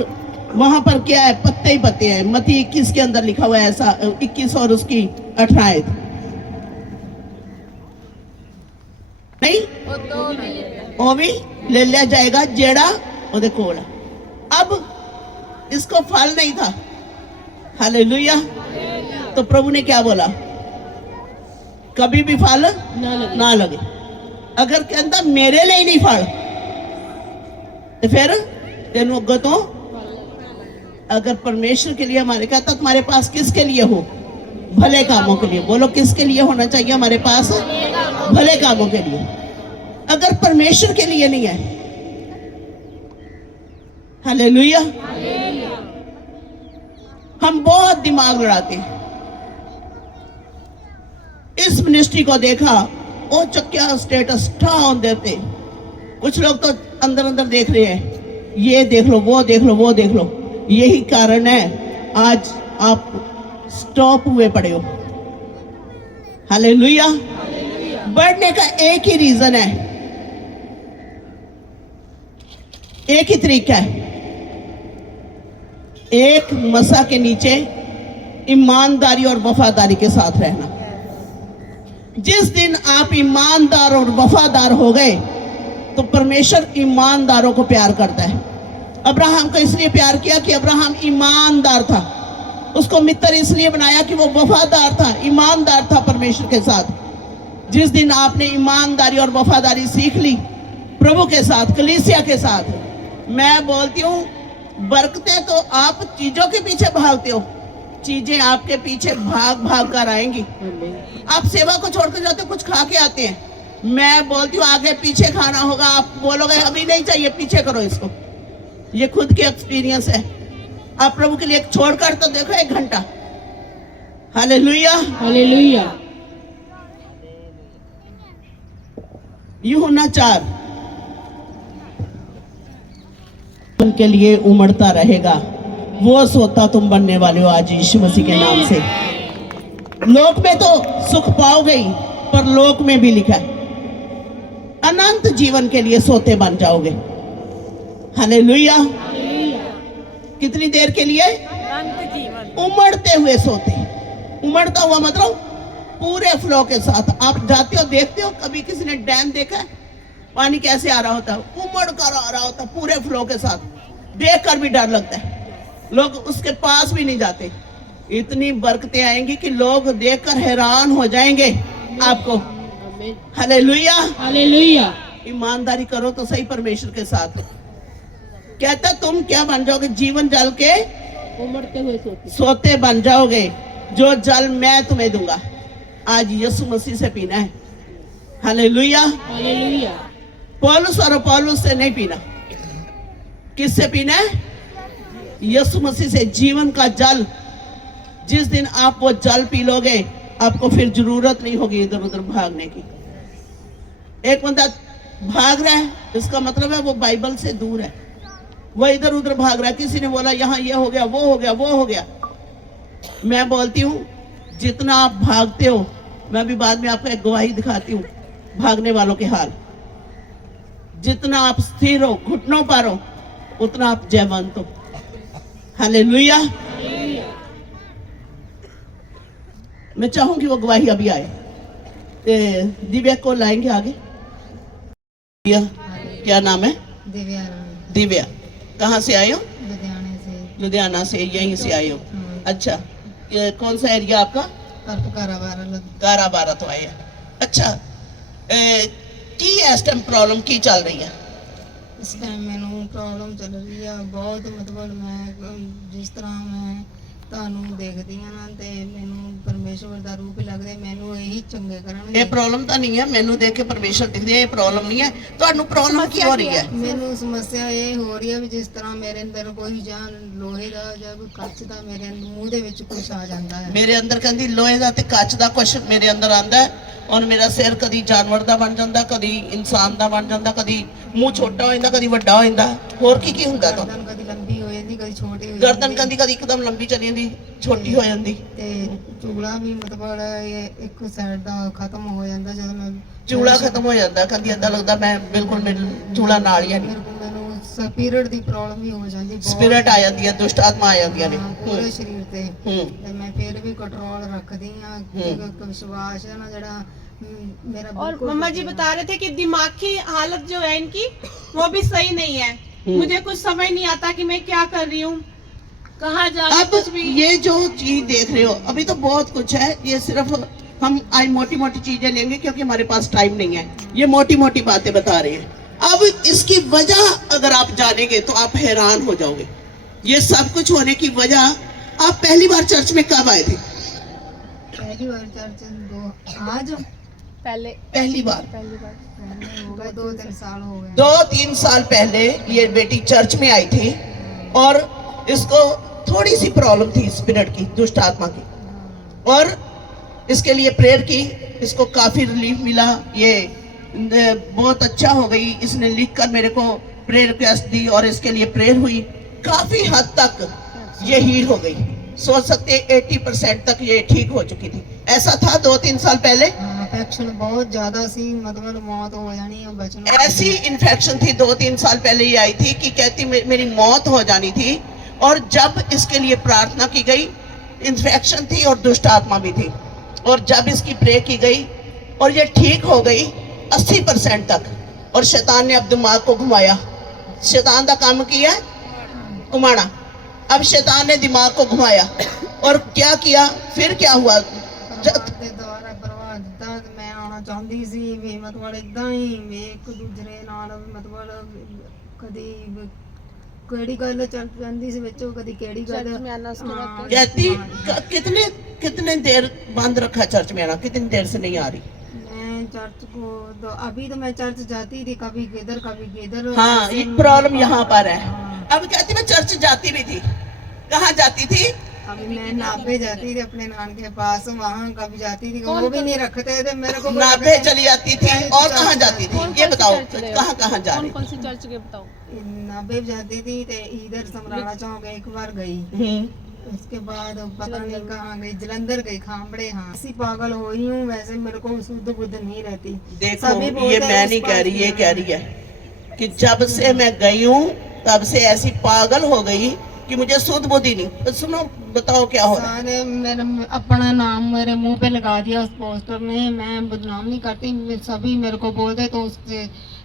वहां पर क्या है, पत्ते ही पत्ते हैं। मत्ती 21 के अंदर लिखा हुआ है ऐसा, 21 और उसकी 18 नहीं, वो भी ले लिया जाएगा जेड़ा ओदे कोल। अब इसको फल नहीं था। हालेलुया। तो प्रभु ने क्या बोला, कभी भी फल ना लगे। अगर कहता मेरे लिए नहीं फल, तो फिर तेन अगो तो अगर परमेश्वर के लिए हमारे कहता तुम्हारे पास किसके लिए हो, भले कामों के लिए। बोलो किसके लिए होना चाहिए हमारे पास, भले कामों के लिए। अगर परमेश्वर के लिए नहीं है, हालेलुया, हम बहुत दिमाग लड़ाते हैं। इस मिनिस्ट्री को देखा, ओ चक्या स्टेटस डाउन देते। कुछ लोग तो अंदर अंदर देख रहे हैं, ये देख लो, वो देख लो, वो देख लो। यही कारण है आज आप स्टॉप हुए पड़े हो। हालेलुया। बढ़ने का एक ही रीजन है, एक ही तरीका है, एक मसा के नीचे ईमानदारी और वफादारी के साथ रहना। जिस दिन आप ईमानदार और वफादार हो गए तो परमेश्वर ईमानदारों को प्यार करता है। अब्राहम को इसलिए प्यार किया कि अब्राहम ईमानदार था। उसको मित्र इसलिए बनाया कि वो वफादार था, ईमानदार था परमेश्वर के साथ। जिस दिन आपने ईमानदारी और वफादारी सीख ली प्रभु के साथ, कलीसिया के साथ, मैं बोलती हूँ बरकतें तो आप चीजों के पीछे भागते हो, चीजें आपके पीछे भाग भाग कर आएंगी। आमीन। आप सेवा को छोड़कर जाते हो, कुछ खा के आते हैं, मैं बोलती हूँ आगे पीछे खाना होगा, आप बोलोगे अभी नहीं चाहिए, पीछे करो इसको। ये खुद के एक्सपीरियंस है। आप प्रभु के लिए छोड़कर तो देखो 1 घंटा। हालेलुया। हालेलुया। यूहन्ना 4 उनके लिए उमड़ता रहेगा, वो सोता तुम बनने वाले हो आज यीशु मसीह के नाम से। लोक में तो सुख पाओगे ही, पर लोक में भी लिखा है अनंत जीवन के लिए सोते बन जाओगे। हालेलुया। कितनी देर के लिए? उमड़ते हुए सोते। उमड़ता हुआ मतलब पूरे फ्लो के साथ। आप जाते हो, देखते हो, कभी किसी ने डैम देखा है? पानी कैसे आ रहा होता है? उमड़ कर आ रहा होता है पूरे फ्लो के साथ, देख कर भी डर लगता है, लोग उसके पास भी नहीं जाते। इतनी बरकतें आएंगी कि लोग देखकर हैरान हो जाएंगे आपको। आमीन। हालेलुया। हालेलुया। ईमानदारी करो तो सही परमेश्वर के साथ। कहता तुम क्या बन जाओगे? जीवन जल के उमड़ते हुए सोते। सोते बन जाओगे, जो जल मैं तुम्हें दूंगा। आज यीशु मसीह से पीना है। हालेलुया। हालेलुया। पौलुस और अपोलोस से नहीं पीना। किससे पीना है? यीशु मसीह से। जीवन का जल। जिस दिन आप वो जल पी लोगे, आपको फिर जरूरत नहीं होगी इधर उधर भागने की। एक बंदा भाग रहा है, इसका मतलब है वो बाइबल से दूर है, वो इधर उधर भाग रहा है। किसी ने बोला यहाँ ये हो गया, वो हो गया, वो हो गया। मैं बोलती हूँ जितना आप भागते हो, मैं भी बाद में आपको एक गवाही दिखाती हूँ भागने वालों के हाल। जितना आप स्थिर हो, घुटनों पर हो, उतना आप जयवंत हो। हालेलुया। मैं चाहूंगी वो गवाही अभी आए। दिव्या को लाएंगे आगे। दिव्या, क्या नाम है? दिव्या। दिव्या, कहाँ से आए हो? लुधियाने से। लुधियाना से, यहीं से आए हो? अच्छा, ये कौन सा एरिया आपका? काराबारा तो आए हैं। अच्छा, की इस टाइम प्रॉब्लम की चल रही है? इस टाइम मैनू प्रॉब्लम चल रही है बहुत। मतलब मैं जिस तरह मैं ਤੁਹਾਨੂੰ ਦੇਖਦੀ ਆ ਨਾ ਤੇ ਮੈਨੂੰ ਪਰਮੇਸ਼ਵਰ ਦਾ ਰੂਪ ਹੀ ਲੱਗਦਾ। ਮੈਨੂੰ ਇਹੀ ਚੰਗੇ ਕਰਨਗੇ। ਇਹ ਪ੍ਰੋਬਲਮ ਤਾਂ ਨਹੀਂ ਹੈ, ਮੈਨੂੰ ਦੇਖ ਕੇ ਪਰਮੇਸ਼ਰ ਦਿਖਦੇ ਆ। ਇਹ ਪ੍ਰੋਬਲਮ ਨਹੀਂ ਹੈ ਤੁਹਾਨੂੰ। ਪ੍ਰੋਬਲਮ ਕੀ ਹੋ ਰਹੀ ਹੈ? ਮੈਨੂੰ ਸਮੱਸਿਆ ਇਹ ਹੋ ਰਹੀ ਹੈ ਵੀ ਜਿਸ ਤਰ੍ਹਾਂ ਮੇਰੇ ਅੰਦਰ ਕੋਈ ਜਾਂ ਲੋਹੇ ਦਾ ਜਾਂ ਕੋਈ ਕੱਚ ਦਾ ਮੇਰੇ ਮੂੰਹ ਦੇ ਵਿੱਚ ਕੁਝ ਆ ਜਾਂਦਾ ਹੈ। ਮੇਰੇ ਅੰਦਰ ਕਹਿੰਦੀ ਲੋਹੇ ਦਾ ਤੇ ਕੱਚ ਦਾ ਕੁਝ ਮੇਰੇ ਅੰਦਰ ਆਂਦਾ ਹੈ, ਔਰ ਮੇਰਾ ਸਿਰ ਕਦੀ ਜਾਨਵਰ ਦਾ ਬਣ ਜਾਂਦਾ, ਕਦੀ ਇਨਸਾਨ ਦਾ ਬਣ ਜਾਂਦਾ, ਕਦੀ ਮੂੰਹ ਛੋਟਾ ਹੋ ਜਾਂਦਾ, ਕਦੀ ਵੱਡਾ ਹੋ ਜਾਂਦਾ। ਹੋਰ ਕੀ ਹੁੰਦਾ ਤੁਹਾਨੂੰ? ਗਰਦਨ ਕਦੀ ਲੰਬੀ ਹੋ ਜਾਂਦੀ, ਕਦੀ ਛੋਟੀ ਹੋ ਗਰਦਨ ਕਦੀ ਇੱਕਦਮ ਲੰਬੀ ਚਲੀ ਜਾਂਦੀ, ਛੋਟੀ ਹੋ ਜਾਂਦੀ। ਤੇ ਚੂਲਾ ਵੀ ਮਤਲਬ ਇਹ ਇੱਕ ਸਾਈਡ ਦਾ ਖਤਮ ਹੋ ਜਾਂਦਾ ਜਦੋਂ ਮੈਂ ਚੂਲਾ ਖਤਮ ਹੋ ਜਾਂਦਾ। ਕਦੀ ਏਦਾਂ ਲੱਗਦਾ ਮੈਂ ਬਿਲਕੁਲ ਮੇਰੇ ਚੂਲਾ ਨਾਲ ਹੀ ਨਹੀਂ। ਮੈਨੂੰ ਸਪਿਰਿਟ ਦੀ ਪ੍ਰੋਬਲਮ ਵੀ ਹੋ ਜਾਂਦੀ। ਸਪਿਰਿਟ ਆ ਜਾਂਦੀ ਹੈ, ਦੁਸ਼ਟ ਆਤਮਾ ਆ ਜਾਂਦੀਆਂ ਨੇ ਪੂਰੇ ਸਰੀਰ ਤੇ। ਹੂੰ। ਤੇ ਮੈਂ ਫਿਰ ਵੀ ਕੰਟਰੋਲ ਰੱਖਦੀ ਆ। ਇੱਕ ਵਿਸ਼ਵਾਸ ਹੈ ਨਾ ਜਿਹੜਾ मेरा। और मम्मा जी बता रहे थे कि दिमाग की हालत जो है इनकी वो भी सही नहीं है। मुझे कुछ समझ नहीं आता कि मैं क्या कर रही हूँ, कहाँ जा रही हूँ, अब कुछ भी। ये जो चीज देख रहे हो अभी तो बहुत कुछ है। ये सिर्फ हम आज मोटी मोटी चीजें लेंगे क्योंकि हमारे पास टाइम नहीं है। ये मोटी मोटी बातें बता रहे हैं। अब इसकी वजह अगर आप जानेंगे तो आप हैरान हो जाओगे। ये सब कुछ होने की वजह, आप पहली बार चर्च में कब आए थे? पहली बार चर्च आज पहली बार हो गए 2-3 साल हो गए। 2-3 साल पहले ये बेटी चर्च में आई थी और इसको थोड़ी सी प्रॉब्लम थी स्पिरिट की, दुष्ट आत्मा की, और इसके लिए प्रेयर की। इसको काफी रिलीफ मिला। ये बहुत अच्छा हो गई। इसने लिखकर मेरे को प्रेयर रिक्वेस्ट दी और इसके लिए प्रेयर हुई। काफी हद तक ये हील हो गई। सोच सकते 80% तक ये ठीक हो चुकी थी। ऐसा था 2-3 साल पहले। इन्फेक्शन बहुत ज्यादा सी, मतलब मौत हो जानी है बचना। ऐसी इन्फेक्शन थी 2-3 साल पहले ये आई थी कि कहती मेरी मौत हो जानी थी। और जब इसके लिए प्रार्थना की गई, इन्फेक्शन थी और दुष्ट आत्मा भी थी, और जब इसकी प्रे की गई और ये ठीक हो गई 80% तक, और शैतान ने अब दिमाग को घुमाया। शैतान का काम किया घुमाना। अब शैतान ने दिमाग को घुमाया और क्या किया? फिर क्या हुआ? ਦੁਆਰਾ ਪ੍ਰਵਾਹ ਦਿੱਤਾ। ਮੈਂ ਆਉਣਾ ਚਾਹੁੰਦੀ ਸੀ ਵੀ ਮਤਲਬ ਇਦਾਂ ਹੀ ਵੀ ਇੱਕ ਦੂਜੇ ਨਾਲ ਮਤਲਬ ਕਦੀ ਕਿਹੜੀ ਗੱਲ ਚੱਲ ਪੈਂਦੀ ਸੀ ਵਿੱਚੋਂ, ਕਦੀ ਕਿਹੜੀ ਗੱਲ हाँ, कहती कितने कितने देर बंद रखा चर्च में आना, कितनी देर से नहीं आ रही? मैं चर्च को तो अभी तो मैं चर्च जाती थी, कभी किधर हाँ, एक प्रॉब्लम यहाँ पर है। अब कहती मैं चर्च जाती भी थी, कहाँ जाती थी? अभी मैं नाभे जाती थी अपने नान के पास, वहाँ कभी जाती थी, वो भी नहीं रखते थे मेरे को। नाभे चली जाती थी और कहाँ जाती थी ये बताओ, कहाँ कहाँ जा रही? कौन सी चर्च के बताओ? नाभे जाती थी तो इधर समराला चौक एक बार गई, उसके बाद पता नहीं कहाँ गई, जलंधर गई, खामड़े। हाँ, ऐसी पागल हो ही हूँ, वैसे मेरे को शुद्ध बुद्ध नहीं रहती। देखो सभी ये बोलते हैं मैं उस नहीं कह पास रही, ये में। कह रही है कि जब से मैं गई हूँ तब से ऐसी पागल हो गई कि मुझे सुध बुद्धि नहीं। तो सुनो बताओ क्या हो रहा है? सारे मेरे अपना नाम मेरे मुंह पे लगा दिया उस पोस्टर में। मैं बदनाम नहीं करती, सभी मेरे को बोलते तो उससे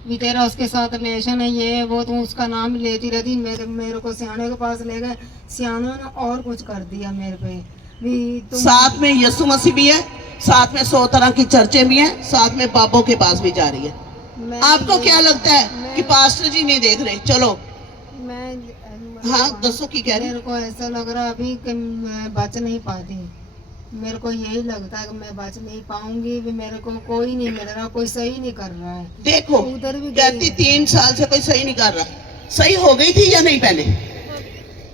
भी तेरा उसके साथ रिलेशन है, ये वो, तू उसका नाम लेती रहती। मेरे को सियाने के पास ले गए, सियानों ने और कुछ कर दिया मेरे पे भी। तुम साथ में यीशु मसीह भी है, साथ में 100 तरह की चर्चें भी हैं, साथ में पापों के पास भी जा रही है। मैं आपको क्या लगता है कि पास्टर जी नहीं देख रहे? चलो मैं हाँ दसो की कह रही? मेरे को ऐसा लग रहा अभी कि मैं बच नहीं पाती। मेरे को यही लगता है कि मैं बच नहीं पाऊंगी भी, मेरे को कोई नहीं मिल रहा, कोई सही नहीं कर रहा है। देखो उधर भी कहती गई। 3 साल से कोई सही नहीं कर रहा। सही हो गई थी या नहीं?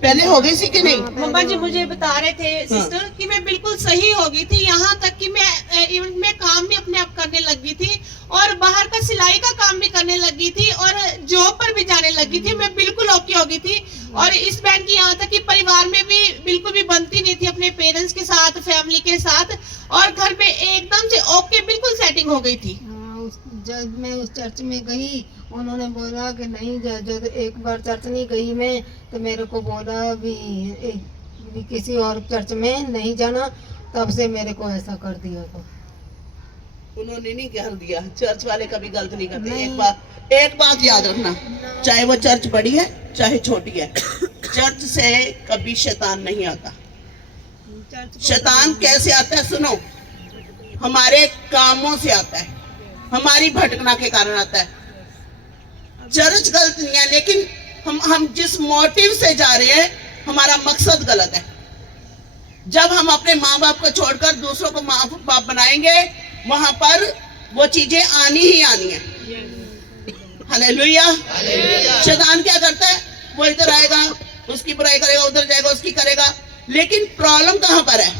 पहले हो गई थी कि नहीं? मम्मा जी मुझे बता रहे थे सिस्टर कि मैं बिल्कुल सही हो गई थी, यहाँ तक कि मैं इवन मैं काम भी अपने आप करने लगी थी और बाहर का सिलाई का काम भी करने लगी थी और जॉब पर भी जाने लगी थी। मैं बिल्कुल ओके हो गई थी और इस बहन की यहाँ तक कि परिवार में भी बिल्कुल भी बनती नहीं थी अपने पेरेंट्स के साथ, फैमिली के साथ, और घर पे एकदम से ओके बिल्कुल सेटिंग हो गई थी। हाँ, जब मैं उस चर्च में गई, उन्होंने बोला कि नहीं, जब एक बार चर्च नहीं गई मैं, तो मेरे को बोला भी किसी और चर्च में नहीं जाना, तब से मेरे को ऐसा कर दिया। तो उन्होंने नहीं कर दिया, चर्च वाले कभी गलत नहीं करते। नहीं। एक बात याद रखना, चाहे वो चर्च बड़ी है चाहे छोटी है, चर्च से कभी शैतान नहीं आता। शैतान कैसे आता है? सुनो, हमारे कामों से आता है, हमारी भटकना के कारण आता है। चर्च गलत नहीं है, लेकिन हम जिस मोटिव से जा रहे हैं, हमारा मकसद गलत है। जब हम अपने माँ बाप को छोड़कर दूसरों को माँ बाप बनाएंगे, वहां पर वो चीजें आनी ही आनी है। हालेलुया। शैतान क्या करता है? वो इधर आएगा, उसकी बुराई करेगा, उधर जाएगा, उसकी करेगा। लेकिन प्रॉब्लम कहां पर है?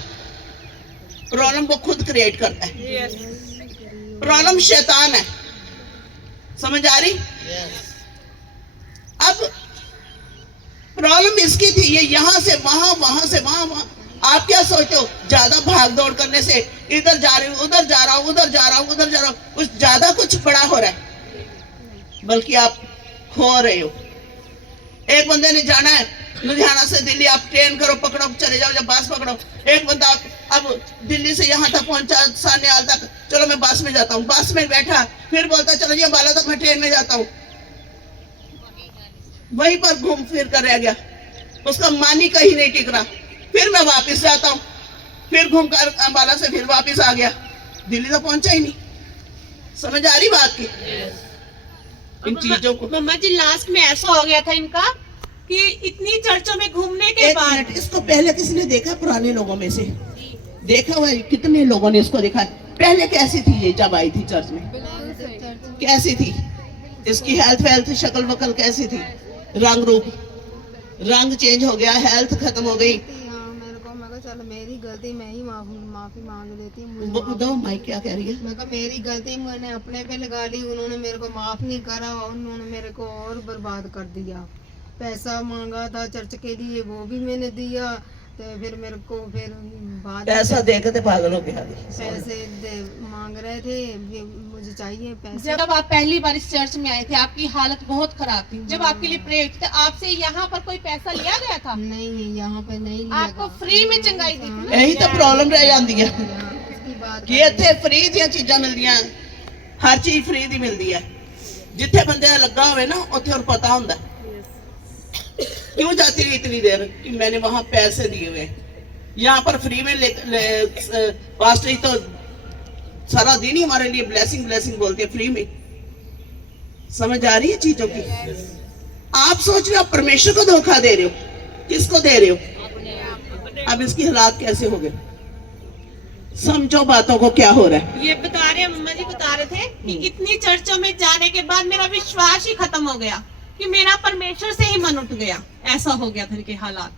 प्रॉब्लम वो खुद क्रिएट करता है। प्रॉब्लम शैतान है। समझ आ रही? अब प्रॉब्लम इसकी थी, ये यहां से वहां, वहां से वहां। आप क्या सोचते हो? ज्यादा भाग दौड़ करने से इधर जा रही हूँ, उधर जा रहा हूँ, उधर जा रहा हूँ, उधर जा रहा हूँ, कुछ ज्यादा कुछ बड़ा हो रहा है, बल्कि आप खो रहे हो। एक बंदे ने जाना है लुधियाना से दिल्ली, आप ट्रेन करो, पकड़ो, चले जाओ, जब बस पकड़ो। एक बंदा अब दिल्ली से यहाँ तक पहुंचा, सान्याल तक, चलो मैं बस में जाता हूँ। बस में बैठा, फिर बोलता चलो जी अम्बाला तक मैं ट्रेन में जाता हूँ। वहीं पर घूम फिर कर रह गया, उसका मन ही कहीं नहीं टिक रहा। फिर मैं वापस जाता हूँ, फिर घूम कर अम्बाला से फिर वापस आ गया, दिल्ली तो पहुंचा ही नहीं। समझ आ रही बात की? इन चीजों को मम्मा जी लास्ट में ऐसा हो गया था इनका कि इतनी चर्चों में घूमने के एक बाद मिनट, इसको पहले किसने देखा? पुराने लोगों में से देखा हुआ है? कितने लोगों ने इसको देखा है? पहले कैसी थी ये जब आई थी चर्च में? कैसी थी? इसकी हेल्थ वेल्थ, शक्ल वकल कैसी थी? रंग रूप, रंग चेंज हो गया, हेल्थ खत्म हो गई। हाँ, मेरे को मैं कहा चल मेरी गलती, मैं ही माफी मांग लेती हूँ। बताओ माइक क्या कह रही है? मैं कहा मेरी गलती मैंने अपने पे लगा ली, उन्होंने मेरे को माफ नहीं करा, उन्होंने मेरे को और बर्बाद कर दिया। पैसा मांगा था चर्च के लिए, वो भी मैंने दिया, तो फिर मेरे को फिर बाद पैसा देकर तो पागल हो गया। मांग रहे थे, मुझे चाहिए पैसे। जब आप पहली बार इस चर्च में आए थे आपकी हालत बहुत खराब थी, जब आपके लिए प्रे थे, आपसे यहाँ पर कोई पैसा लिया गया था? नहीं, यहाँ पे नहीं लिया आपको फ्री में चंगाई दी थी ना? यही तो प्रॉब्लम रह जाती है उसकी बात कि इतने फ्री दी चीजा मिलदियां, हर चीज फ्री दी मिलती है। जिथे बंदे दा लगा होवे ना, उत्थे और पता होंदा क्यों जाती रही इतनी देर कि मैंने वहां पैसे दिए हुए। यहाँ पर फ्री में पास्टर ही तो सारा दिन ही हमारे लिए ब्लेसिंग ब्लेसिंग बोलते हैं, फ्री में। समझ आ रही है चीजों की? आप सोच रहे हो परमेश्वर को धोखा दे रहे हो, किसको दे रहे हो? अब इसकी हालात कैसे हो गए? समझो बातों को क्या हो रहा है। ये बता रहे मम्मा जी बता रहे थे कि इतनी चर्चों में जाने के बाद मेरा विश्वास ही खत्म हो गया, कि मेरा परमेश्वर से ही मन उठ गया। ऐसा हो गया था इनके हालात।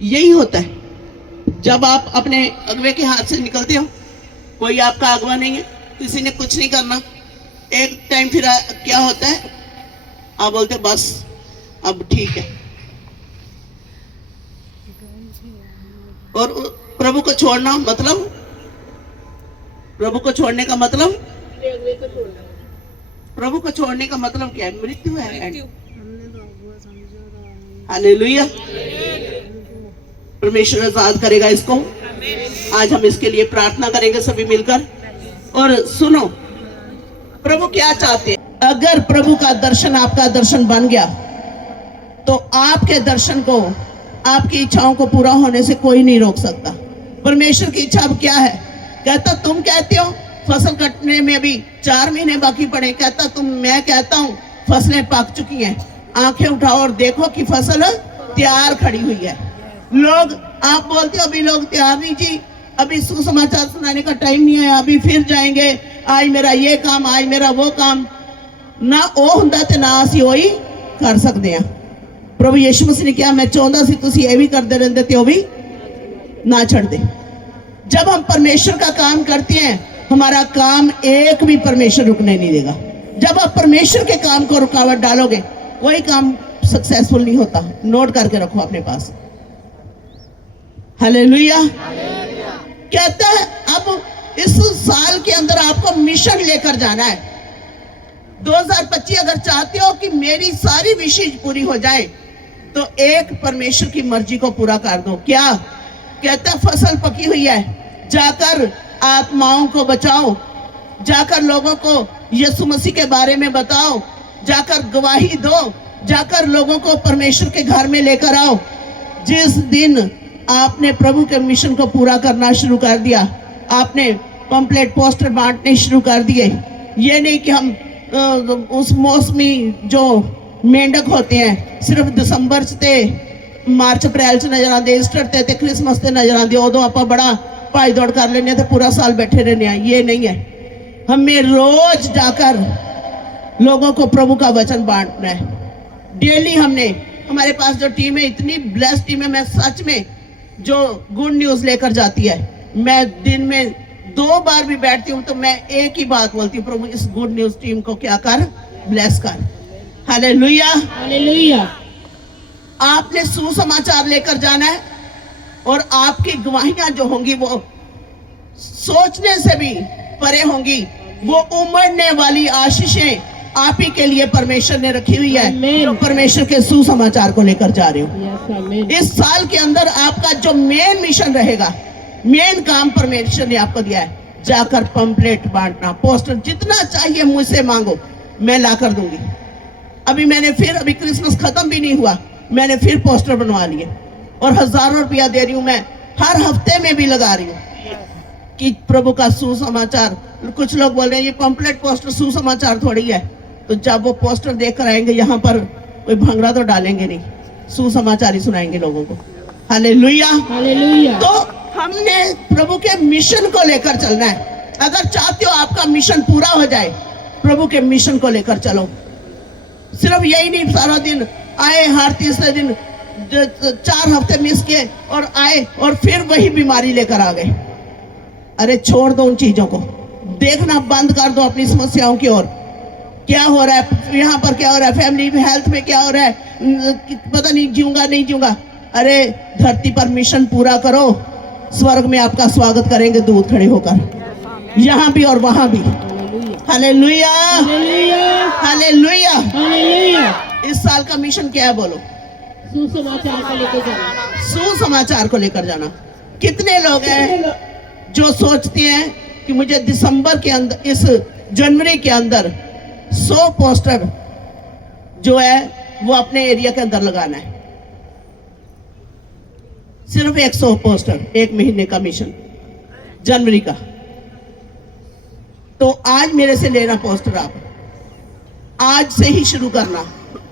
यही होता है जब आप अपने अगवे के हाथ से निकलते हो। कोई आपका अगवा नहीं है, किसी ने कुछ नहीं करना। एक टाइम फिर क्या होता है, आप बोलते बस अब ठीक है, और प्रभु को छोड़ना मतलब, प्रभु को छोड़ने का मतलब, प्रभु को छोड़ने का मतलब क्या है? मृत्यु है। हालेलुया। परमेश्वर आजाद करेगा इसको। आज हम इसके लिए प्रार्थना करेंगे सभी मिलकर। और सुनो, प्रभु क्या चाहते हैं? अगर प्रभु का दर्शन आपका दर्शन बन गया तो आपके दर्शन को, आपकी इच्छाओं को पूरा होने से कोई नहीं रोक सकता। परमेश्वर की इच्छा अब क्या है? कहता तुम कहते हो फसल कटने में अभी 4 महीने बाकी पड़े, कहता मैं कहता हूँ फसलें पक चुकी हैं, आंखें उठाओ और देखो कि फसल तैयार खड़ी हुई है। लोग, आप बोलते हो अभी लोग तैयार नहीं जी, अभी सुसमाचार सुनाने का टाइम नहीं है, अभी फिर जाएंगे, आज मेरा ये काम, आज मेरा वो काम। ना ओ हुंदा ते ना असी वही कर सकते हैं। प्रभु यीशु मसीह ने कहा मैं चाहता सी तुसी ये भी करते रहते ते वो भी ना छड़ दे। जब हम परमेश्वर का काम करते हैं, हमारा काम एक भी परमेश्वर रुकने नहीं देगा। जब आप परमेश्वर के काम को रुकावट डालोगे, कोई काम सक्सेसफुल नहीं होता। नोट करके रखो अपने पास। हालेलुया। कहता है अब इस साल के अंदर आपको मिशन लेकर जाना है। 2025 अगर चाहते हो कि मेरी सारी विशेष पूरी हो जाए तो एक परमेश्वर की मर्जी को पूरा कर दो। क्या कहता है? फसल पकी हुई है, जाकर आत्माओं को बचाओ, जाकर लोगों को यीशु मसीह के बारे में बताओ, जाकर गवाही दो, जाकर लोगों को परमेश्वर के घर में लेकर आओ। जिस दिन आपने प्रभु के मिशन को पूरा करना शुरू कर दिया, आपने पंपलेट पोस्टर बांटने शुरू कर दिए। ये नहीं कि हम उस मौसमी जो मेंढक होते हैं सिर्फ दिसंबर ते मार्च अप्रैल च नजर आते, ईस्टर ते क्रिसमस ते नजर आते, उदों आप बड़ा भाई दौड़ कर लेने तो पूरा साल बैठे रहने। ये नहीं है, हमें रोज जाकर लोगों को प्रभु का वचन बांटना है। डेली हमने, हमारे पास जो टीम है इतनी ब्लेस्ड टीम है, मैं सच में जो गुड न्यूज लेकर जाती है, मैं दिन में 2 बार भी बैठती हूँ तो मैं एक ही बात बोलती हूँ, प्रभु इस गुड न्यूज टीम को क्या कर, ब्लेस कर। हालेलुया। हालेलुया। आपने सुसमाचार लेकर जाना है और आपकी गवाहियां जो होंगी वो सोचने से भी परे होंगी। वो उमड़ने वाली आशीषें आप ही के लिए परमेश्वर ने रखी हुई है, जो परमेश्वर के सुसमाचार को लेकर जा रहे हो। इस साल के अंदर आपका जो मेन मिशन रहेगा, मेन काम परमेश्वर ने आपको दिया है, जाकर पंपलेट बांटना, पोस्टर, जितना चाहिए मुझसे मांगो, मैं ला कर दूंगी। अभी मैंने फिर, अभी क्रिसमस खत्म भी नहीं हुआ, मैंने फिर पोस्टर बनवा लिए और हजारों रुपया दे रही हूँ। मैं हर हफ्ते में भी लगा रही हूँ कि प्रभु का सुसमाचार। कुछ लोग बोल रहे हैं ये पंपलेट पोस्टर सुसमाचार थोड़ी है, तो जब वो पोस्टर देख कर आएंगे यहाँ पर कोई भंगड़ा तो डालेंगे नहीं, सुसमाचार ही सुनाएंगे लोगों को। हालेलुया। हालेलुया। तो हमने प्रभु के मिशन को लेकर चलना है। अगर चाहते हो आपका मिशन पूरा हो जाए, प्रभु के मिशन को लेकर चलो। सिर्फ यही नहीं, सारा दिन आए, हर तीसरे दिन 4 हफ्ते मिस किए और आए और फिर वही बीमारी लेकर आ गए। अरे छोड़ दो उन चीजों को, देखना बंद कर दो अपनी समस्याओं की ओर। क्या हो रहा है यहाँ पर, क्या हो रहा है फैमिली हेल्थ में, क्या हो रहा है, पता नहीं जीऊंगा नहीं जीऊंगा। अरे धरती पर मिशन पूरा करो, स्वर्ग में आपका स्वागत करेंगे दूत खड़े होकर, यहाँ भी और वहां भी। हालेलुया। हालेलुया। हालेलुया। इस साल का मिशन क्या है बोलो? सुसमाचार को लेकर जाना। सुसमाचार को लेकर जाना। कितने लोग हैं जो सोचते हैं कि मुझे दिसंबर के अंदर, इस जनवरी के अंदर 100 पोस्टर जो है वो अपने एरिया के अंदर लगाना है। सिर्फ 100 पोस्टर, 1 महीने का मिशन जनवरी का। तो आज मेरे से लेना पोस्टर, आप आज से ही शुरू करना।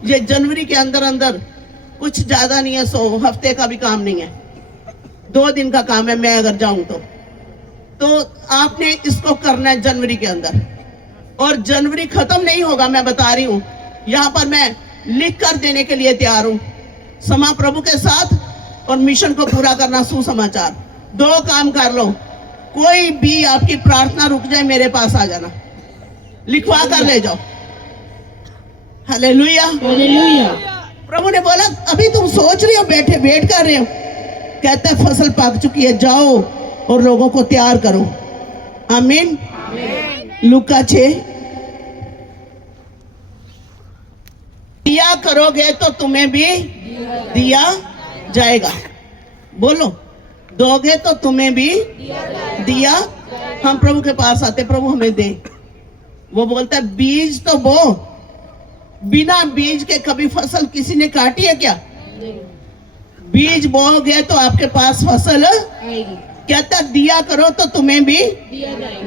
ये जनवरी के अंदर अंदर कुछ ज्यादा नहीं है, 100 हफ्ते का भी काम नहीं है, 2 दिन का काम है। मैं अगर जाऊं तो आपने इसको करना है जनवरी के अंदर। और जनवरी खत्म नहीं होगा, मैं बता रही हूं, यहां पर मैं लिख कर देने के लिए तैयार हूं। समा प्रभु के साथ और मिशन को पूरा करना, सुसमाचार, 2 काम कर लो। कोई भी आपकी प्रार्थना रुक जाए, मेरे पास आ जाना, लिखवा कर ले जाओ। हालेलुया। हालेलुया। प्रभु ने बोला अभी तुम सोच रहे हो, बैठे वेट कर रहे हो, कहता है फसल पक चुकी है, जाओ और लोगों को तैयार करो। आमीन। लूका 6। दिया करोगे तो तुम्हें भी दिया जाएगा। बोलो, दोगे तो तुम्हें भी दिया। हम प्रभु के पास आते, प्रभु हमें दे। वो बोलता है बीज तो बो, बिना बीज के कभी फसल किसी ने काटी है क्या? बीज बोओगे तो आपके पास फसल आएगी। कहता दिया करो तो तुम्हें भी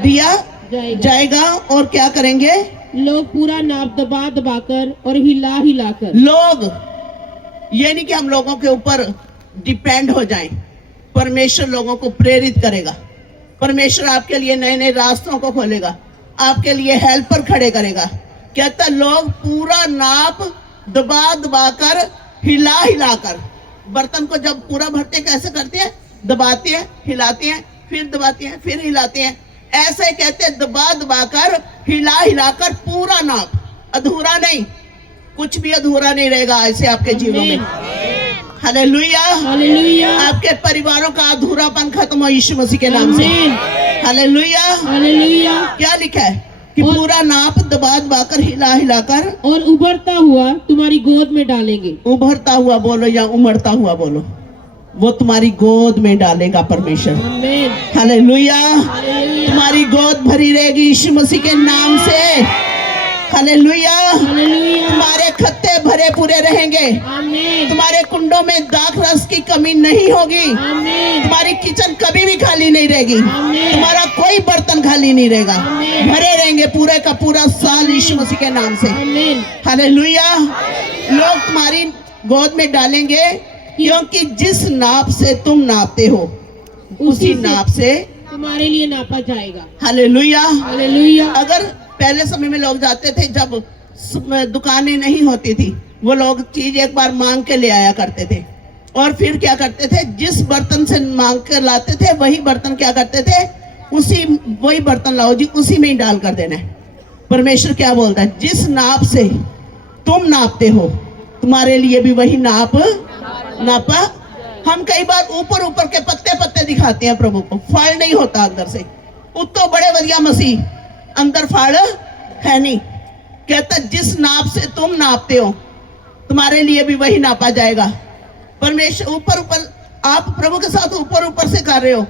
दिया जाएगा। और क्या करेंगे? लोग पूरा नाप दबा दबाकर और हिला हिलाकर। लोग, ये नहीं कि हम लोगों के ऊपर डिपेंड हो जाएं। परमेश्वर लोगों को प्रेरित करेगा। परमेश्वर आपके लिए नए नए रास्तों को खोलेगा, आपके लिए हेल्पर खड़े करेगा। कहता लोग पूरा नाप दबा दबा कर, हिला हिला कर। बर्तन को जब पूरा भरते कैसे करते हैं? दबाते हैं, हिलाते हैं, फिर दबाते हैं, फिर हिलाते हैं। ऐसे कहते दबा दबा कर, हिला हिला कर, पूरा नाप, अधूरा नहीं, कुछ भी अधूरा नहीं रहेगा ऐसे आपके जीवन में। हालेलुया। हालेलुया। आपके परिवारों का अधूरापन खत्म हो यीशु मसीह के नाम से। हालेलुया। हालेलुया। क्या लिखा है कि पूरा नाप दबा दबा कर, हिला हिला कर और उभरता हुआ तुम्हारी गोद में डालेंगे। उभरता हुआ बोलो या उमड़ता हुआ बोलो, वो तुम्हारी गोद में डालेगा परमेश्वर। आमीन। हालेलुया। हालेलुया। तुम्हारी गोद भरी रहेगी यीशु मसीह के नाम से। हालेलुया। हालेलुया। तुम्हारे खत्ते भरे पूरे रहेंगे। आमीन। तुम्हारे कुंडों में दाख रस की कमी नहीं होगी। आमीन। तुम्हारी किचन कभी भी खाली नहीं रहेगी। आमीन। तुम्हारा कोई बर्तन खाली नहीं रहेगा, आमीन। भरे रहेंगे पूरे का पूरा साल यीशु मसीह के नाम से। आमीन। हालेलुया। लोग तुम्हारी गोद में डालेंगे, क्योंकि जिस नाप से तुम नापते हो उसी नाप से तुम्हारे लिए नापा जाएगा। हालेलुया। हालेलुया। अगर पहले समय में लोग जाते थे, जब दुकानें नहीं होती थी, वो लोग चीज एक बार मांग के ले आया करते थे, और फिर क्या करते थे, जिस बर्तन से मांग कर लाते थे वही बर्तन क्या करते थे, वही बर्तन लाओ जी, उसी में ही डाल कर देना है। परमेश्वर क्या बोलता है? जिस नाप से तुम नापते हो तुम्हारे लिए भी वही नापा। हम कई बार ऊपर ऊपर के पत्ते पत्ते दिखाते हैं प्रभु को, फल नहीं होता अंदर से। उतो बड़े बढ़िया मसीह, अंदर फल है नहीं। कहता जिस नाप से तुम नापते हो तुम्हारे लिए भी वही नापा जाएगा। परमेश्वर ऊपर ऊपर, आप प्रभु के साथ ऊपर ऊपर से कर रहे हो,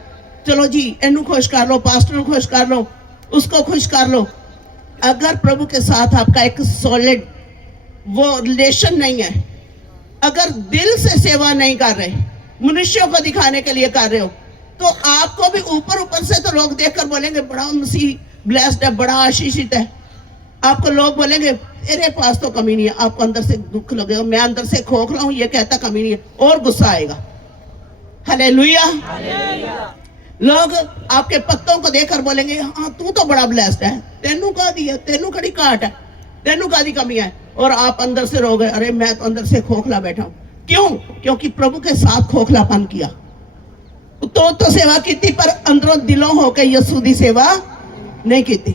चलो जी इनू खुश कर लो, पास्टर खुश कर लो, उसको खुश कर लो। अगर प्रभु के साथ आपका एक सॉलिड वो रिलेशन नहीं है, अगर दिल से सेवा नहीं कर रहे, मनुष्यों को दिखाने के लिए कर रहे हो, तो आपको भी ऊपर ऊपर से तो लोग देखकर बोलेंगे बड़ा मसीह ब्लेस्ड है, बड़ा आशीषित है। आपको लोग बोलेंगे तेरे पास तो कमी नहीं है, आपको अंदर से दुख लगेगा, मैं अंदर से खोखला हूं, ये कहता कमी नहीं है, और गुस्सा आएगा। हालेलुया। लोग आपके पत्तों को देखकर बोलेंगे हाँ तू तो बड़ा ब्लेस्ड है, तेनू का दिया, तेनू कड़ी काट है, तेनू का दी कमी है, और आप अंदर से रोगे अरे मैं तो अंदर से खोखला बैठा हूं। क्यों? क्योंकि प्रभु के साथ खोखलापन किया। तो सेवा की थी, पर अंदरों दिलों होके यीशु दी सेवा नहीं की थी।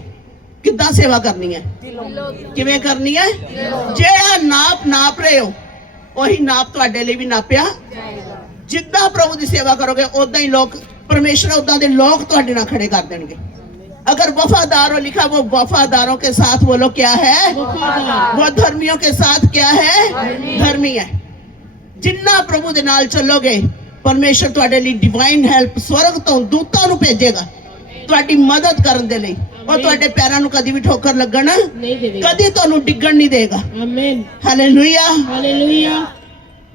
कितना सेवा करनी है, किवें करनी है? जेड़ा नाप रहे हो वही नाप तुहाडे लिए भी नापिया। जितना प्रभु की सेवा करोगे उदा ही लोग, परमेश्वर उदा दे लोग तुहाडे नाल खड़े कर देंगे। अगर वफादार हो लिखा, वो वफादारों के साथ वो लोग क्या है? वो धर्मियों के साथ क्या है? धर्मी है। जिन्ना प्रभु दे नाल चलोगे, परमेश्वर तुहाडे लिए डिवाइन हेल्प स्वर्ग तो दूतां नूं भेजेगा तुहाडी मदद करन दे लई, और तुहाडे पैरां नूं कदी भी ठोकर लगण नहीं देगा, कदी तुहानूं डिग्गण नहीं देगा। आमीन। हालेलुया। हालेलुया।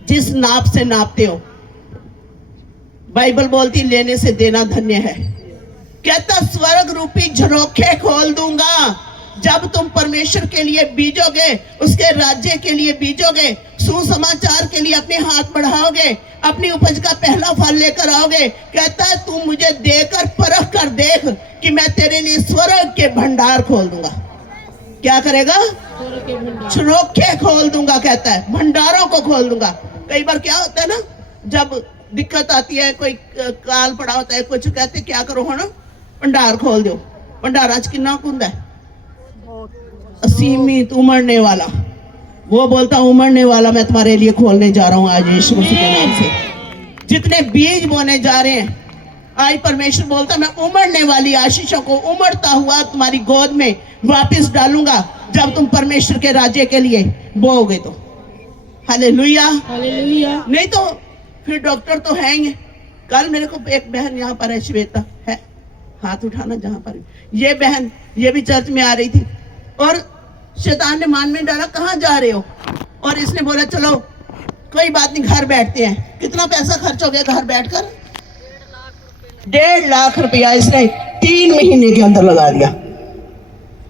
जिस नाप से नापते हो, बाइबल बोलती लेने से देना धन्य है। कहता स्वर्ग रूपी झरोखे खोल दूंगा, जब तुम परमेश्वर के लिए बीजोगे, उसके राज्य के लिए बीजोगे, सुसमाचार के लिए अपने हाथ बढ़ाओगे, अपनी उपज का पहला फल लेकर आओगे, कहता है तू मुझे देकर परख कर देख कि मैं तेरे लिए स्वर्ग के भंडार खोल दूंगा। क्या करेगा? छरोखे खोल दूंगा, कहता है भंडारों को खोल दूंगा। कई बार क्या होता है ना, जब दिक्कत आती है, कोई काल पड़ा होता है, कुछ कहते क्या करो हो ना, भंडार खोल दो। भंडार आज कितना कुंदा है, असीमित उमड़ने वाला। वो बोलता उमड़ने वाला मैं तुम्हारे लिए खोलने जा रहा हूं आज यीशु मसीह के नाम से। जितने बीज बोने जा रहे हैं, आज परमेश्वर बोलता मैं उमड़ने वाली आशीषों को उमड़ता हुआ तुम्हारी गोद में वापस डालूंगा जब तुम परमेश्वर के राज्य के लिए बोओगे तो। हालेलुया। हालेलुया। नहीं तो फिर डॉक्टर तो है ही। कल मेरे को एक बहन यहाँ पर है, श्वेता है, हाथ उठाना जहां पर, ये बहन ये भी चर्च में आ रही थी और शैतान ने मान में डाला कहाँ जा रहे हो, और इसने बोला चलो कोई बात नहीं घर बैठते हैं। कितना पैसा खर्च हो गया घर बैठकर? 1.5 लाख रुपया इसने 3 महीने के अंदर लगा दिया।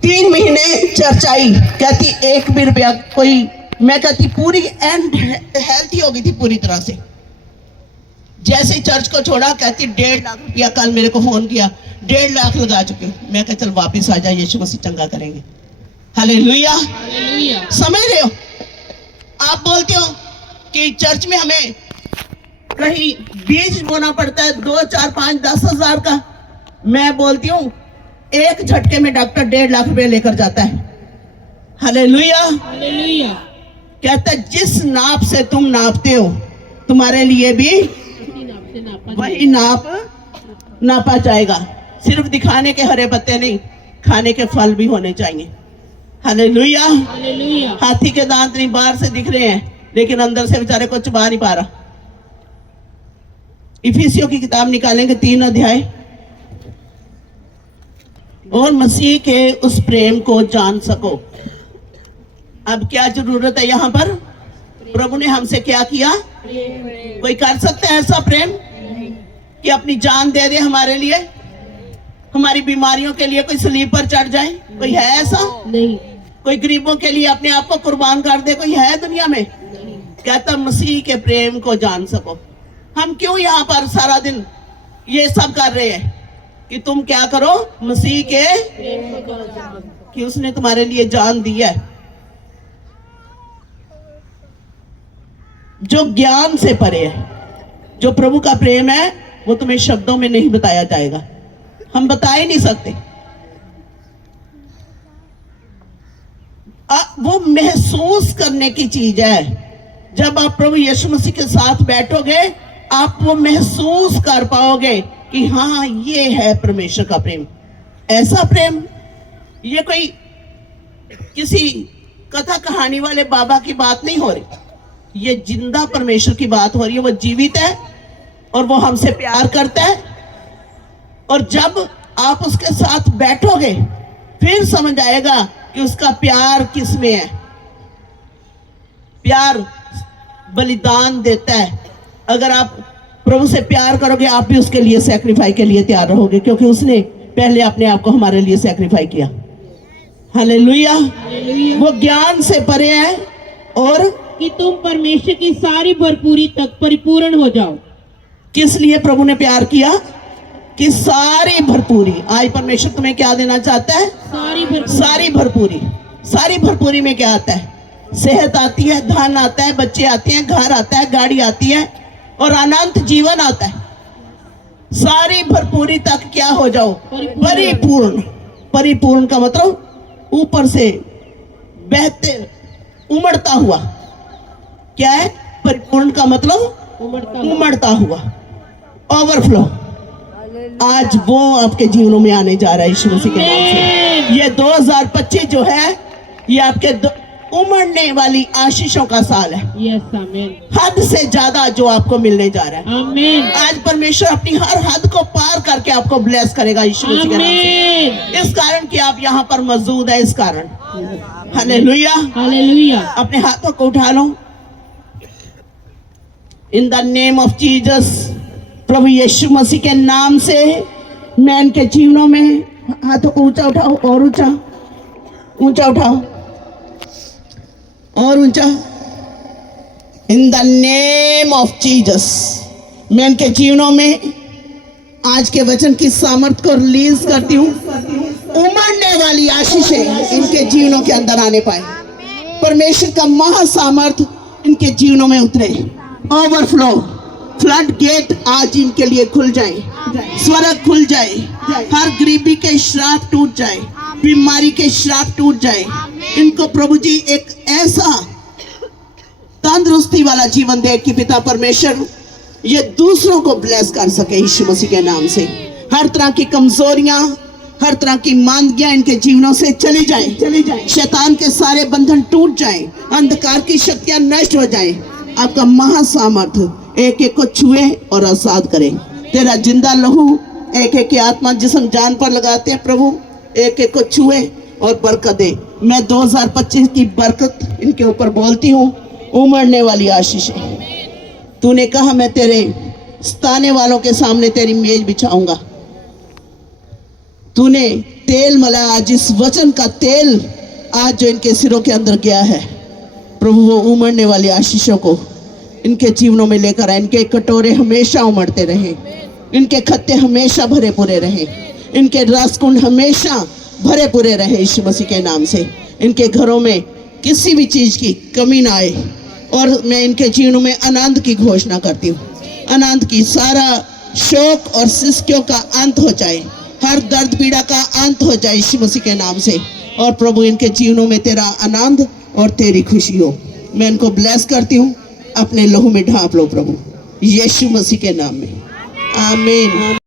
3 महीने चर्च आई, कहती 1 भी रुपया कोई, मैं कहती पूरी एंड हेल्थी हो गई थी पूरी तरह से। जैसे ही चर्च को छोड़ा कहती 1.5 लाख रुपया, कल मेरे को फोन किया 1.5 लाख लगा चुके। मैं कहा चल वापिस आ जा, यीशु मसीह चंगा करेंगे। हालेलुया। हालेलुया। समझ रहे हो? आप बोलते हो कि चर्च में हमें कहीं बीज बोना पड़ता है 2, 4, 5, 10 हजार का। मैं बोलती हूँ एक झटके में डॉक्टर 1.5 लाख रुपए लेकर जाता है। हालेलुया। हालेलुया। कहता है जिस नाप से तुम नापते हो तुम्हारे लिए भी वही नाप नापा जाएगा। सिर्फ दिखाने के हरे पत्ते नहीं, खाने के फल भी होने चाहिए। हालेलुया। हालेलुया। हाथी के दांत नहीं बाहर से दिख रहे हैं लेकिन अंदर से बेचारे को चबा नहीं पा रहा। इफिसियों की किताब निकालेंगे 3 अध्याय, और मसीह के उस प्रेम को जान सको। अब क्या जरूरत है यहाँ पर? प्रभु ने हमसे क्या किया? कोई कर सकता है ऐसा प्रेम कि अपनी जान दे दे हमारे लिए, हमारी बीमारियों के लिए कोई सलीब पर चढ़ जाए? कोई है ऐसा? नहीं। कोई गरीबों के लिए अपने आप को कुर्बान कर दे? कोई है दुनिया में? कहता मसीह के प्रेम को जान सको। हम क्यों यहाँ पर सारा दिन ये सब कर रहे हैं कि तुम क्या करो? मसीह के, कि उसने तुम्हारे लिए जान दी है। जो ज्ञान से परे है, जो प्रभु का प्रेम है, वो तुम्हें शब्दों में नहीं बताया जाएगा, हम बता ही नहीं सकते। वो महसूस करने की चीज है। जब आप प्रभु यीशु मसीह के साथ बैठोगे आप वो महसूस कर पाओगे कि हाँ ये है परमेश्वर का प्रेम। ऐसा प्रेम, ये कोई किसी कथा कहानी वाले बाबा की बात नहीं हो रही, ये जिंदा परमेश्वर की बात हो रही है। वो जीवित है और वो हमसे प्यार करता है, और जब आप उसके साथ बैठोगे फिर समझ आएगा कि उसका प्यार किस में है। प्यार बलिदान देता है। अगर आप प्रभु से प्यार करोगे आप भी उसके लिए सैक्रिफाई के लिए तैयार रहोगे, क्योंकि उसने पहले अपने आप को हमारे लिए सैक्रिफाई किया। हालेलुया। वो ज्ञान से परे है, और कि तुम परमेश्वर की सारी भरपूरी तक परिपूर्ण हो जाओ। किस लिए प्रभु ने प्यार किया? कि सारी भरपूरी। आज परमेश्वर तुम्हें क्या देना चाहता है? सारी भरपूरी। सारी भरपूरी। सारी भरपूरी में क्या आता है? सेहत आती है, धन आता है, बच्चे आते हैं, घर आता है, गाड़ी आती है, और अनंत जीवन आता है। सारी भरपूरी तक क्या हो जाओ? परिपूर्ण। परिपूर्ण का मतलब ऊपर से बहते उमड़ता हुआ। क्या है परिपूर्ण का मतलब? उमड़ता हुआ, ओवरफ्लो। आज वो आपके जीवनों में आने जा रहा है यीशु मसीह के नाम से। ये 2025 जो है ये आपके उमड़ने वाली आशीषों का साल है। यस आमीन। हद से ज्यादा जो आपको मिलने जा रहा है। आमीन। आज परमेश्वर अपनी हर हद को पार करके आपको ब्लेस करेगा यीशु मसीह के नाम से। इस कारण कि आप यहाँ पर मौजूद है, इस कारण। हालेलुया। हालेलुया। अपने हाथों को उठा लो। In the name of Jesus, प्रभु यीशु मसीह के नाम से मैं इनके जीवनों में, हाथों को ऊंचा उठाओ और ऊंचा, ऊंचा उठाओ और ऊंचा। इन द नेम ऑफ जीसस मैं इनके जीवनों में आज के वचन की सामर्थ को रिलीज करती हूँ। उमड़ने वाली आशीषें इनके जीवनों के अंदर आने पाए। परमेश्वर का महासामर्थ इनके जीवनों में उतरे। ओवरफ्लो फ्लड गेट आज इनके लिए खुल जाए, स्वर्ग खुल जाए, हर गरीबी के श्राप टूट जाए, बीमारी के श्राप टूट जाए। इनको प्रभु जी एक ऐसा तंदुरुस्ती वाला जीवन दे कि पिता परमेश्वर ये दूसरों को ब्लेस कर सके यीशु मसीह के नाम से। हर तरह की कमजोरियां, हर तरह की मांदगियां इनके जीवनों से चली जाएं। शैतान के सारे बंधन टूट जाएं, अंधकार की शक्तियां नष्ट हो जाएं। आपका महासामर्थ एक एक को छुए और आजाद करे। तेरा जिंदा लहू एक एक की आत्मा जिस्म जान पर लगाते हैं प्रभु, एक एक को छुए और बरकत दे। मैं 2025 की बरकत इनके ऊपर बोलती हूँ। उमड़ने वाली आशीषें तूने कहा मैं तेरे सताने वालों के सामने तेरी मेज बिछाऊंगा। तूने तेल मला, जिस वचन का तेल आज जो इनके सिरों के अंदर गया है प्रभु, वो उमड़ने वाली आशीषों को इनके जीवनों में लेकर आए। इनके कटोरे हमेशा उमड़ते रहे, इनके खत्ते हमेशा भरे पूरे रहे, इनके रसकुंड हमेशा भरे पूरे रहे यीशु मसीह के नाम से। इनके घरों में किसी भी चीज की कमी ना आए और मैं इनके जीवनों में आनंद की घोषणा करती हूँ। आनंद की, सारा शोक और सिसकियों का अंत हो जाए, हर दर्द पीड़ा का अंत हो जाए यीशु मसीह के नाम से। और प्रभु इनके जीवनों में तेरा आनंद और तेरी खुशी हो। मैं इनको ब्लेस करती हूँ। अपने लहू में ढांप लो प्रभु, यीशु मसीह के नाम में, आमीन।